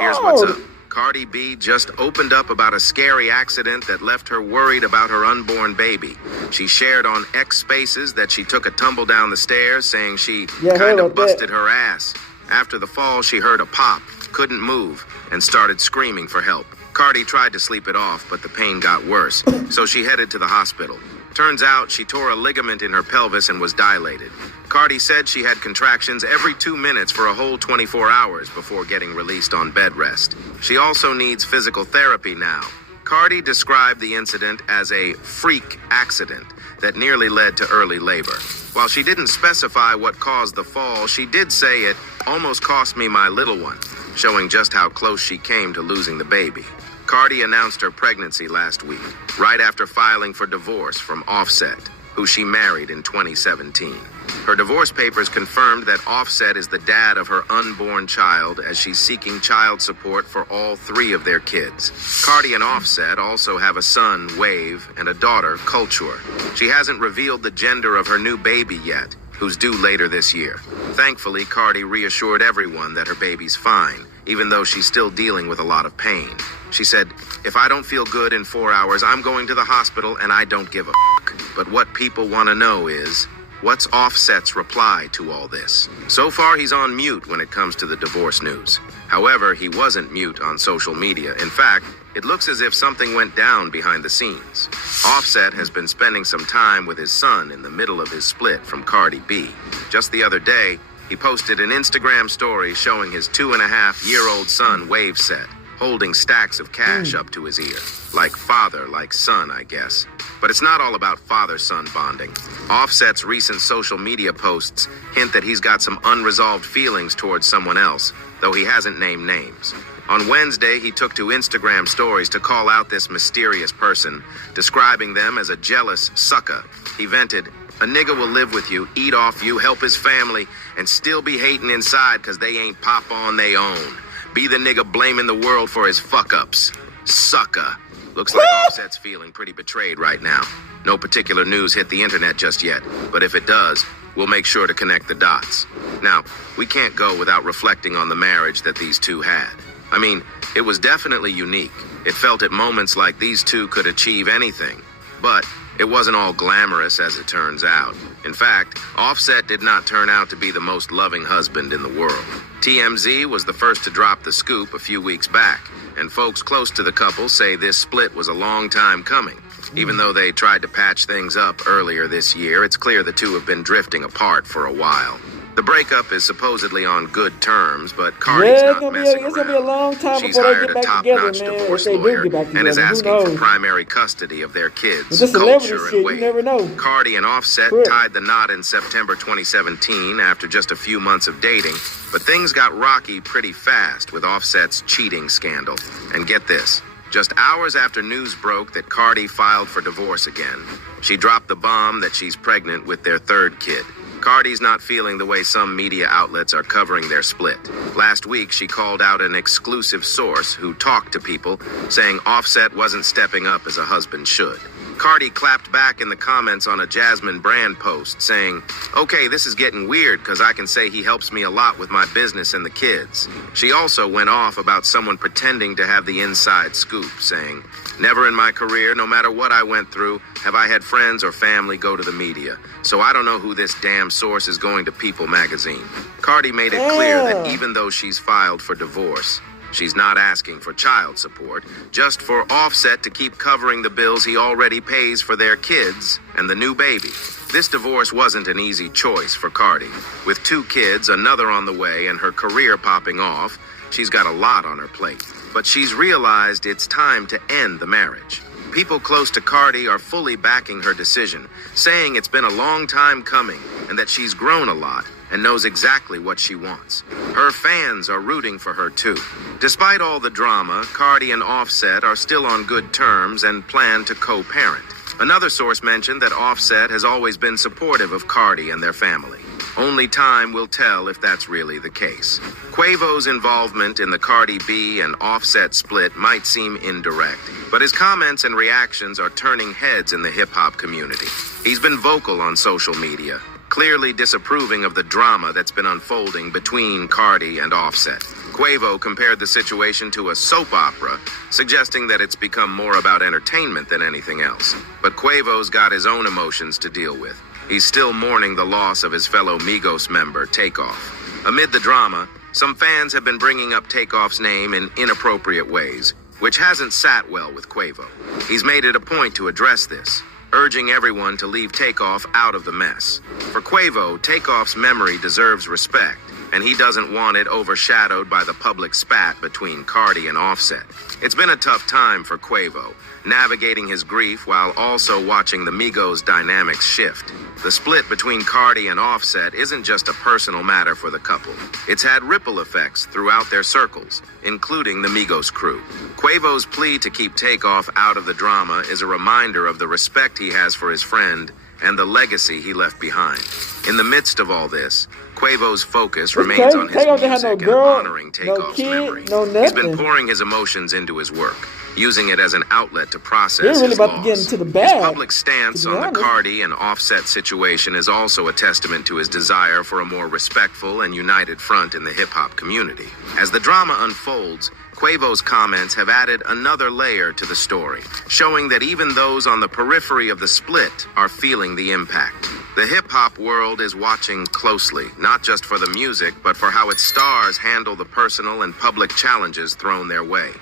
Here's what's up. Cardi B just opened up about a scary accident that left her worried about her unborn baby. She shared on X Spaces that she took a tumble down the stairs, saying she kind of busted her ass. After the fall, she heard a pop, couldn't move, and started screaming for help. Cardi tried to sleep it off, but the pain got worse, so she headed to the hospital. Turns out she tore a ligament in her pelvis and was dilated. Cardi said she had contractions every 2 minutes for a whole 24 hours before getting released on bed rest. She also needs physical therapy now. Cardi described the incident as a freak accident that nearly led to early labor. While she didn't specify what caused the fall, she did say it almost cost me my little one, showing just how close she came to losing the baby. Cardi announced her pregnancy last week, right after filing for divorce from Offset, who she married in 2017. Her divorce papers confirmed that Offset is the dad of her unborn child, as she's seeking child support for all 3 of their kids. Cardi and Offset also have a son, Wave, and a daughter, Culture. She hasn't revealed the gender of her new baby yet, who's due later this year. Thankfully, Cardi reassured everyone that her baby's fine, even though she's still dealing with a lot of pain. She said, "If I don't feel good in 4 hours, I'm going to the hospital and I don't give a fuck." But what people want to know is, what's Offset's reply to all this? So far, he's on mute when it comes to the divorce news. However, he wasn't mute on social media. In fact, it looks as if something went down behind the scenes. Offset has been spending some time with his son in the middle of his split from Cardi B. Just the other day, he posted an Instagram story showing his 2.5-year-old son Wave set. holding stacks of cash up to his ear. Like father, like son, I guess. But it's not all about father-son bonding. Offset's recent social media posts hint that he's got some unresolved feelings towards someone else, though he hasn't named names. On Wednesday, he took to Instagram stories to call out this mysterious person, describing them as a jealous sucker. He vented, "A nigga will live with you, eat off you, help his family, and still be hating inside cause they ain't pop on they own. Be the nigga blaming the world for his fuck-ups. Sucker." Looks like Offset's feeling pretty betrayed right now. No particular news hit the internet just yet, but if it does, we'll make sure to connect the dots. Now, we can't go without reflecting on the marriage that these two had. I mean, it was definitely unique. It felt at moments like these two could achieve anything. But it wasn't all glamorous as it turns out. In fact, Offset did not turn out to be the most loving husband in the world. TMZ was the first to drop the scoop a few weeks back, and folks close to the couple say this split was a long time coming. Even though they tried to patch things up earlier this year, it's clear the two have been drifting apart for a while. The breakup is supposedly on good terms, but Cardi's not messing it's gonna be a long time She's before they hired get a back top-notch together, man. If divorce they lawyer do get back and together, is who asking knows? for primary custody of their With kids, this celebrity culture, shit, and you weight. never know. Cardi and Offset Correct. tied the knot in September 2017 after just a few months of dating, but things got rocky pretty fast with Offset's cheating scandal. And get this, just hours after news broke that Cardi filed for divorce again, she dropped the bomb that she's pregnant with their third kid. Cardi's not feeling the way some media outlets are covering their split. Last week, she called out an exclusive source who talked to people, saying Offset wasn't stepping up as a husband should. Cardi clapped back in the comments on a Jasmine Brand post, saying, "Okay, this is getting weird because I can say he helps me a lot with my business and the kids." She also went off about someone pretending to have the inside scoop, saying, "Never in my career, no matter what I went through, have I had friends or family go to the media. So I don't know who this damn source is going to People magazine." Cardi made it clear that even though she's filed for divorce, she's not asking for child support, just for Offset to keep covering the bills he already pays for their kids and the new baby. This divorce wasn't an easy choice for Cardi. With 2 kids, another on the way, and her career popping off, she's got a lot on her plate. But she's realized it's time to end the marriage. People close to Cardi are fully backing her decision, saying it's been a long time coming and that she's grown a lot and knows exactly what she wants. Her fans are rooting for her too. Despite all the drama, Cardi and Offset are still on good terms and plan to co-parent. Another source mentioned that Offset has always been supportive of Cardi and their family. Only time will tell if that's really the case. Quavo's involvement in the Cardi B and Offset split might seem indirect, but his comments and reactions are turning heads in the hip-hop community. He's been vocal on social media, clearly disapproving of the drama that's been unfolding between Cardi and Offset. Quavo compared the situation to a soap opera, suggesting that it's become more about entertainment than anything else. But Quavo's got his own emotions to deal with. He's still mourning the loss of his fellow Migos member, Takeoff. Amid the drama, some fans have been bringing up Takeoff's name in inappropriate ways, which hasn't sat well with Quavo. He's made it a point to address this, urging everyone to leave Takeoff out of the mess. For Quavo, Takeoff's memory deserves respect, and he doesn't want it overshadowed by the public spat between Cardi and Offset. It's been a tough time for Quavo, navigating his grief while also watching the Migos dynamics shift. The split between Cardi and Offset isn't just a personal matter for the couple. It's had ripple effects throughout their circles, including the Migos crew. Quavo's plea to keep Takeoff out of the drama is a reminder of the respect he has for his friend and the legacy he left behind. In the midst of all this, Quavo's focus remains on his music and honoring Takeoff's memory. He's been pouring his emotions into his work, using it as an outlet to process his loss. His public stance on the Cardi and Offset situation is also a testament to his desire for a more respectful and united front in the hip-hop community. As the drama unfolds, Quavo's comments have added another layer to the story, showing that even those on the periphery of the split are feeling the impact. The hip-hop world is watching closely, not just for the music, but for how its stars handle the personal and public challenges thrown their way.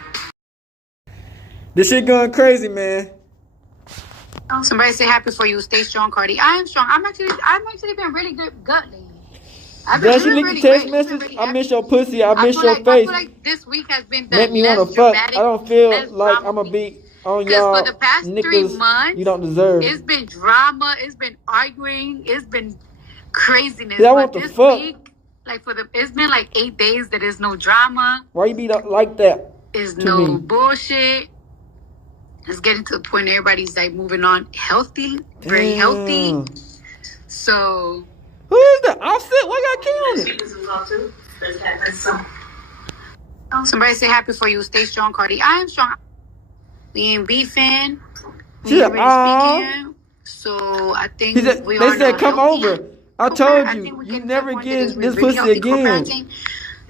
This shit going crazy, man. Somebody say happy for you. Stay strong, Cardi. I am strong. I'm actually been really good gut lately. Does you leak the text message? I miss your pussy. I miss your face. I feel like this week has been the Make me less wanna fuck. dramatic, I don't feel less like drama I'ma week. be on Because y'all for the past 3 niggas months, you don't deserve. it's been drama, it's been arguing, it's been craziness. Yeah, I but want the this fuck. week, like it's been like 8 days that there's no drama. Why you be like that? Is to no me? bullshit. It's getting to the point where everybody's like moving on healthy, very healthy. Damn. So Who is that? Offset? What got killed? Somebody say happy for you. Stay strong, Cardi. I am strong. We ain't beefing. We She ain't said, really speaking. So I think He said, we they are said now come healthy. over. I told you, you never get this pussy again.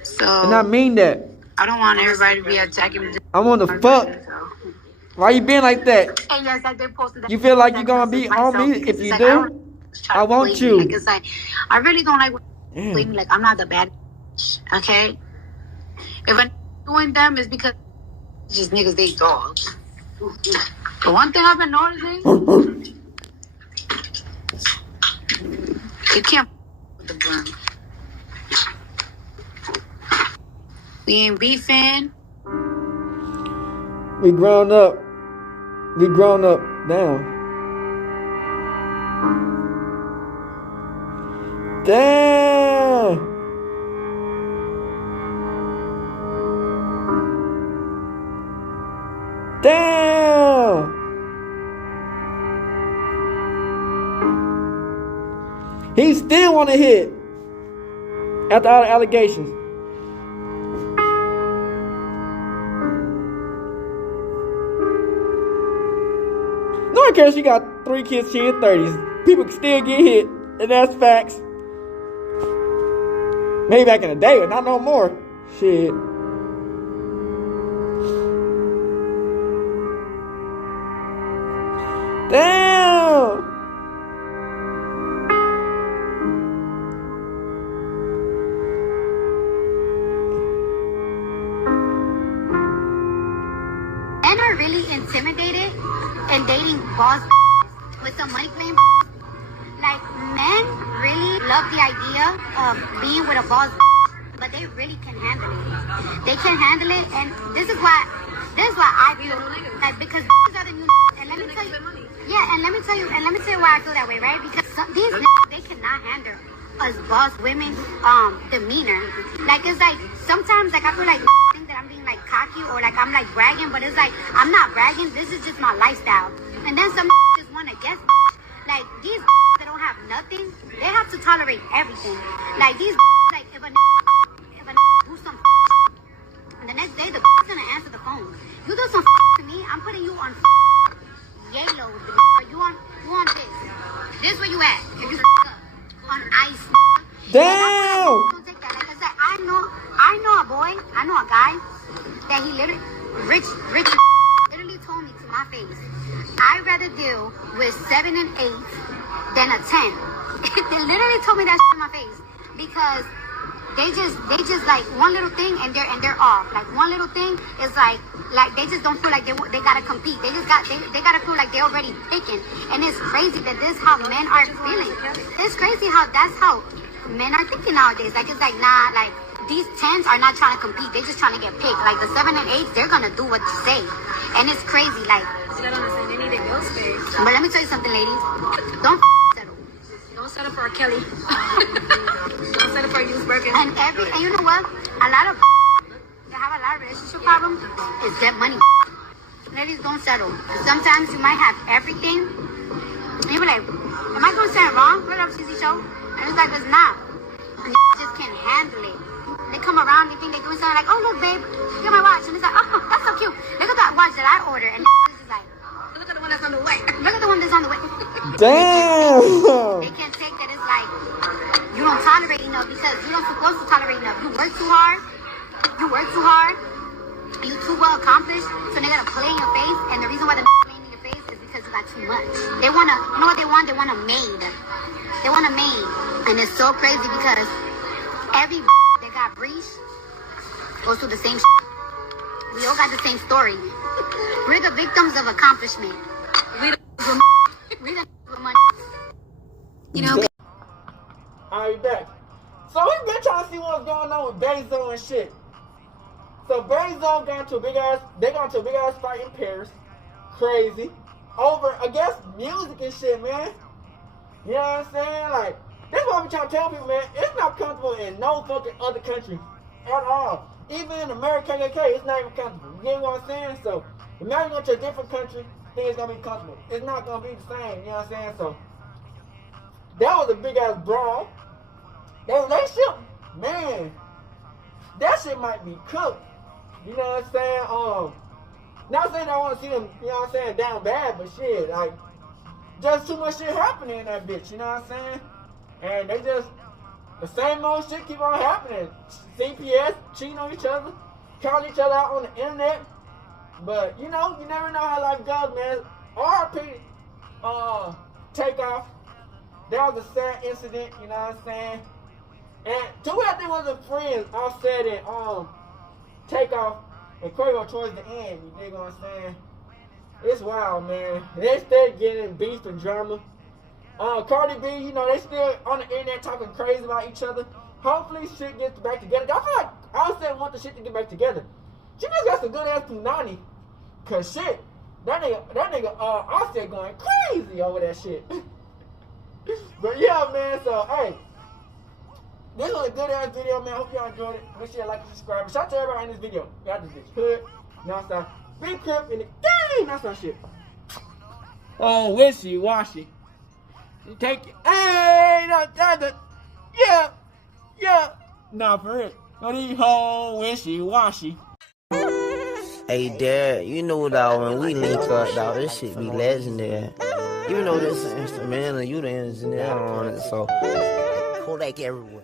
So And I mean that. I don't want everybody to be attacking me. I want to fuck. Why you been like that? And yes, I did post that. You feel like you're gonna be on me if you do? I want you. Like, it's like, I really don't like when like I'm not the bad bitch, okay? If I'm doing them, it's because just niggas, they dogs. The one thing I've been noticing, you can't with the burn. We ain't beefing. We grown up. We grown up now. Damn. Damn. He still want to hit after all the allegations. No one cares she got 3 kids, she in 30s. People can still get hit, and that's facts. Maybe back in the day, but not no more. Shit. Damn. Men are really intimidated and dating boss with some money claim. Like, men really love the idea of being with a boss, but they really can handle it. They can handle it, and this is why I feel like, because are the new, and let me tell you, and let me tell you why I feel that way, right? Because these they cannot handle us boss women demeanor. Like, it's like sometimes like I feel like think that I'm being like cocky or like I'm like bragging, but it's like I'm not bragging. This is just my lifestyle. And then some just want to guess. Like, these that don't have nothing, they have to tolerate everything. Like, these like if a do some and the next day the gonna answer the phone. You do some to me, I'm putting you on yellow. You on this. This where you at. If you on ice. Damn. Don't take that. Like I said, I know a boy, I know a guy that he literally rich literally told me to my face, I'd rather deal with 7 and 8 than a 10. They literally told me that in my face because they just like one little thing and they're off. Like one little thing is like they just don't feel like they gotta compete. They gotta feel like they're already picking. And it's crazy that this is how men are feeling. It's crazy how that's how men are thinking nowadays. Like, it's like, nah, like these 10s are not trying to compete. They're just trying to get picked. Like the 7 and 8s, they're gonna do what you say. And it's crazy. Like, You gotta understand, they need their bill space. but let me tell you something, ladies. Don't settle. Don't settle for a Kelly. Don't settle for a used Birkin. And you know what? A lot of that have a lot of relationship problems is debt money. Ladies, don't settle. Sometimes you might have everything. And you be like, am I doing something wrong? Put it up, CZ show. And it's like, it's not. And just can't handle it. They come around, they think they're doing something like, oh, look, babe, look at my watch. And it's like, oh, that's so cute. Look at that watch that I ordered. And it's just like, look at the one that's on the way. Look at the one that's on the way. Damn. They can't take that. It's like, you don't tolerate enough because you don't supposed to tolerate enough. You work too hard. You too well accomplished. So they gotta play in your face. And the reason why they're playing in your face is because you got too much. They wanna, you know what they want? They want a maid. They want a maid. And it's so crazy because every that got breached goes through the same We all got the same story. We're the victims of accomplishment. We're the money. You know. Alright, back. So we been trying to see what's going on with Bazo and shit. So Bazo got to a big ass fight in Paris. Crazy. Over, I guess, music and shit, man. You know what I'm saying? Like, that's what I'm trying to tell people, man. It's not comfortable in no fucking other country at all. Even in America, KKK, it's not even comfortable. You get what I'm saying? So, imagine going to a different country, think it's gonna be comfortable. It's not gonna be the same, you know what I'm saying? So, that was a big ass brawl. That shit, man, that shit might be cooked. You know what I'm saying? Not saying I want to see them, you know what I'm saying, down bad, but shit, like, just too much shit happening in that bitch, you know what I'm saying? And they just, the same old shit keep on happening. CPS, cheating on each other, calling each other out on the internet. But, you know, you never know how life goes, man. RP, Takeoff, that was a sad incident, you know what I'm saying? And two of them wasn't friends, Offset and Takeoff and Quavo towards the end, you dig what I'm saying? It's wild, man. They still getting beef and drama. Cardi B, you know, they still on the internet talking crazy about each other. Hopefully shit gets back together. I feel like Offset want the shit to get back together. She just got some good ass punani. Cause shit, that nigga Offset going crazy over that shit. But yeah, man, so hey. This was a good ass video, man. Hope y'all enjoyed it. Make sure you like and subscribe. Shout out to everybody in this video. Got this bitch hood. Non-stop. Big crib in the game. That's not shit. Oh, wishy-washy. You take it. Hey, yeah. Nah, for real. Don't eat whole wishy-washy. Hey, Dad, you know, dog, when we link up, dog, this shit be legendary. You know this instrumental, you the engineer on it, so Kodak everywhere.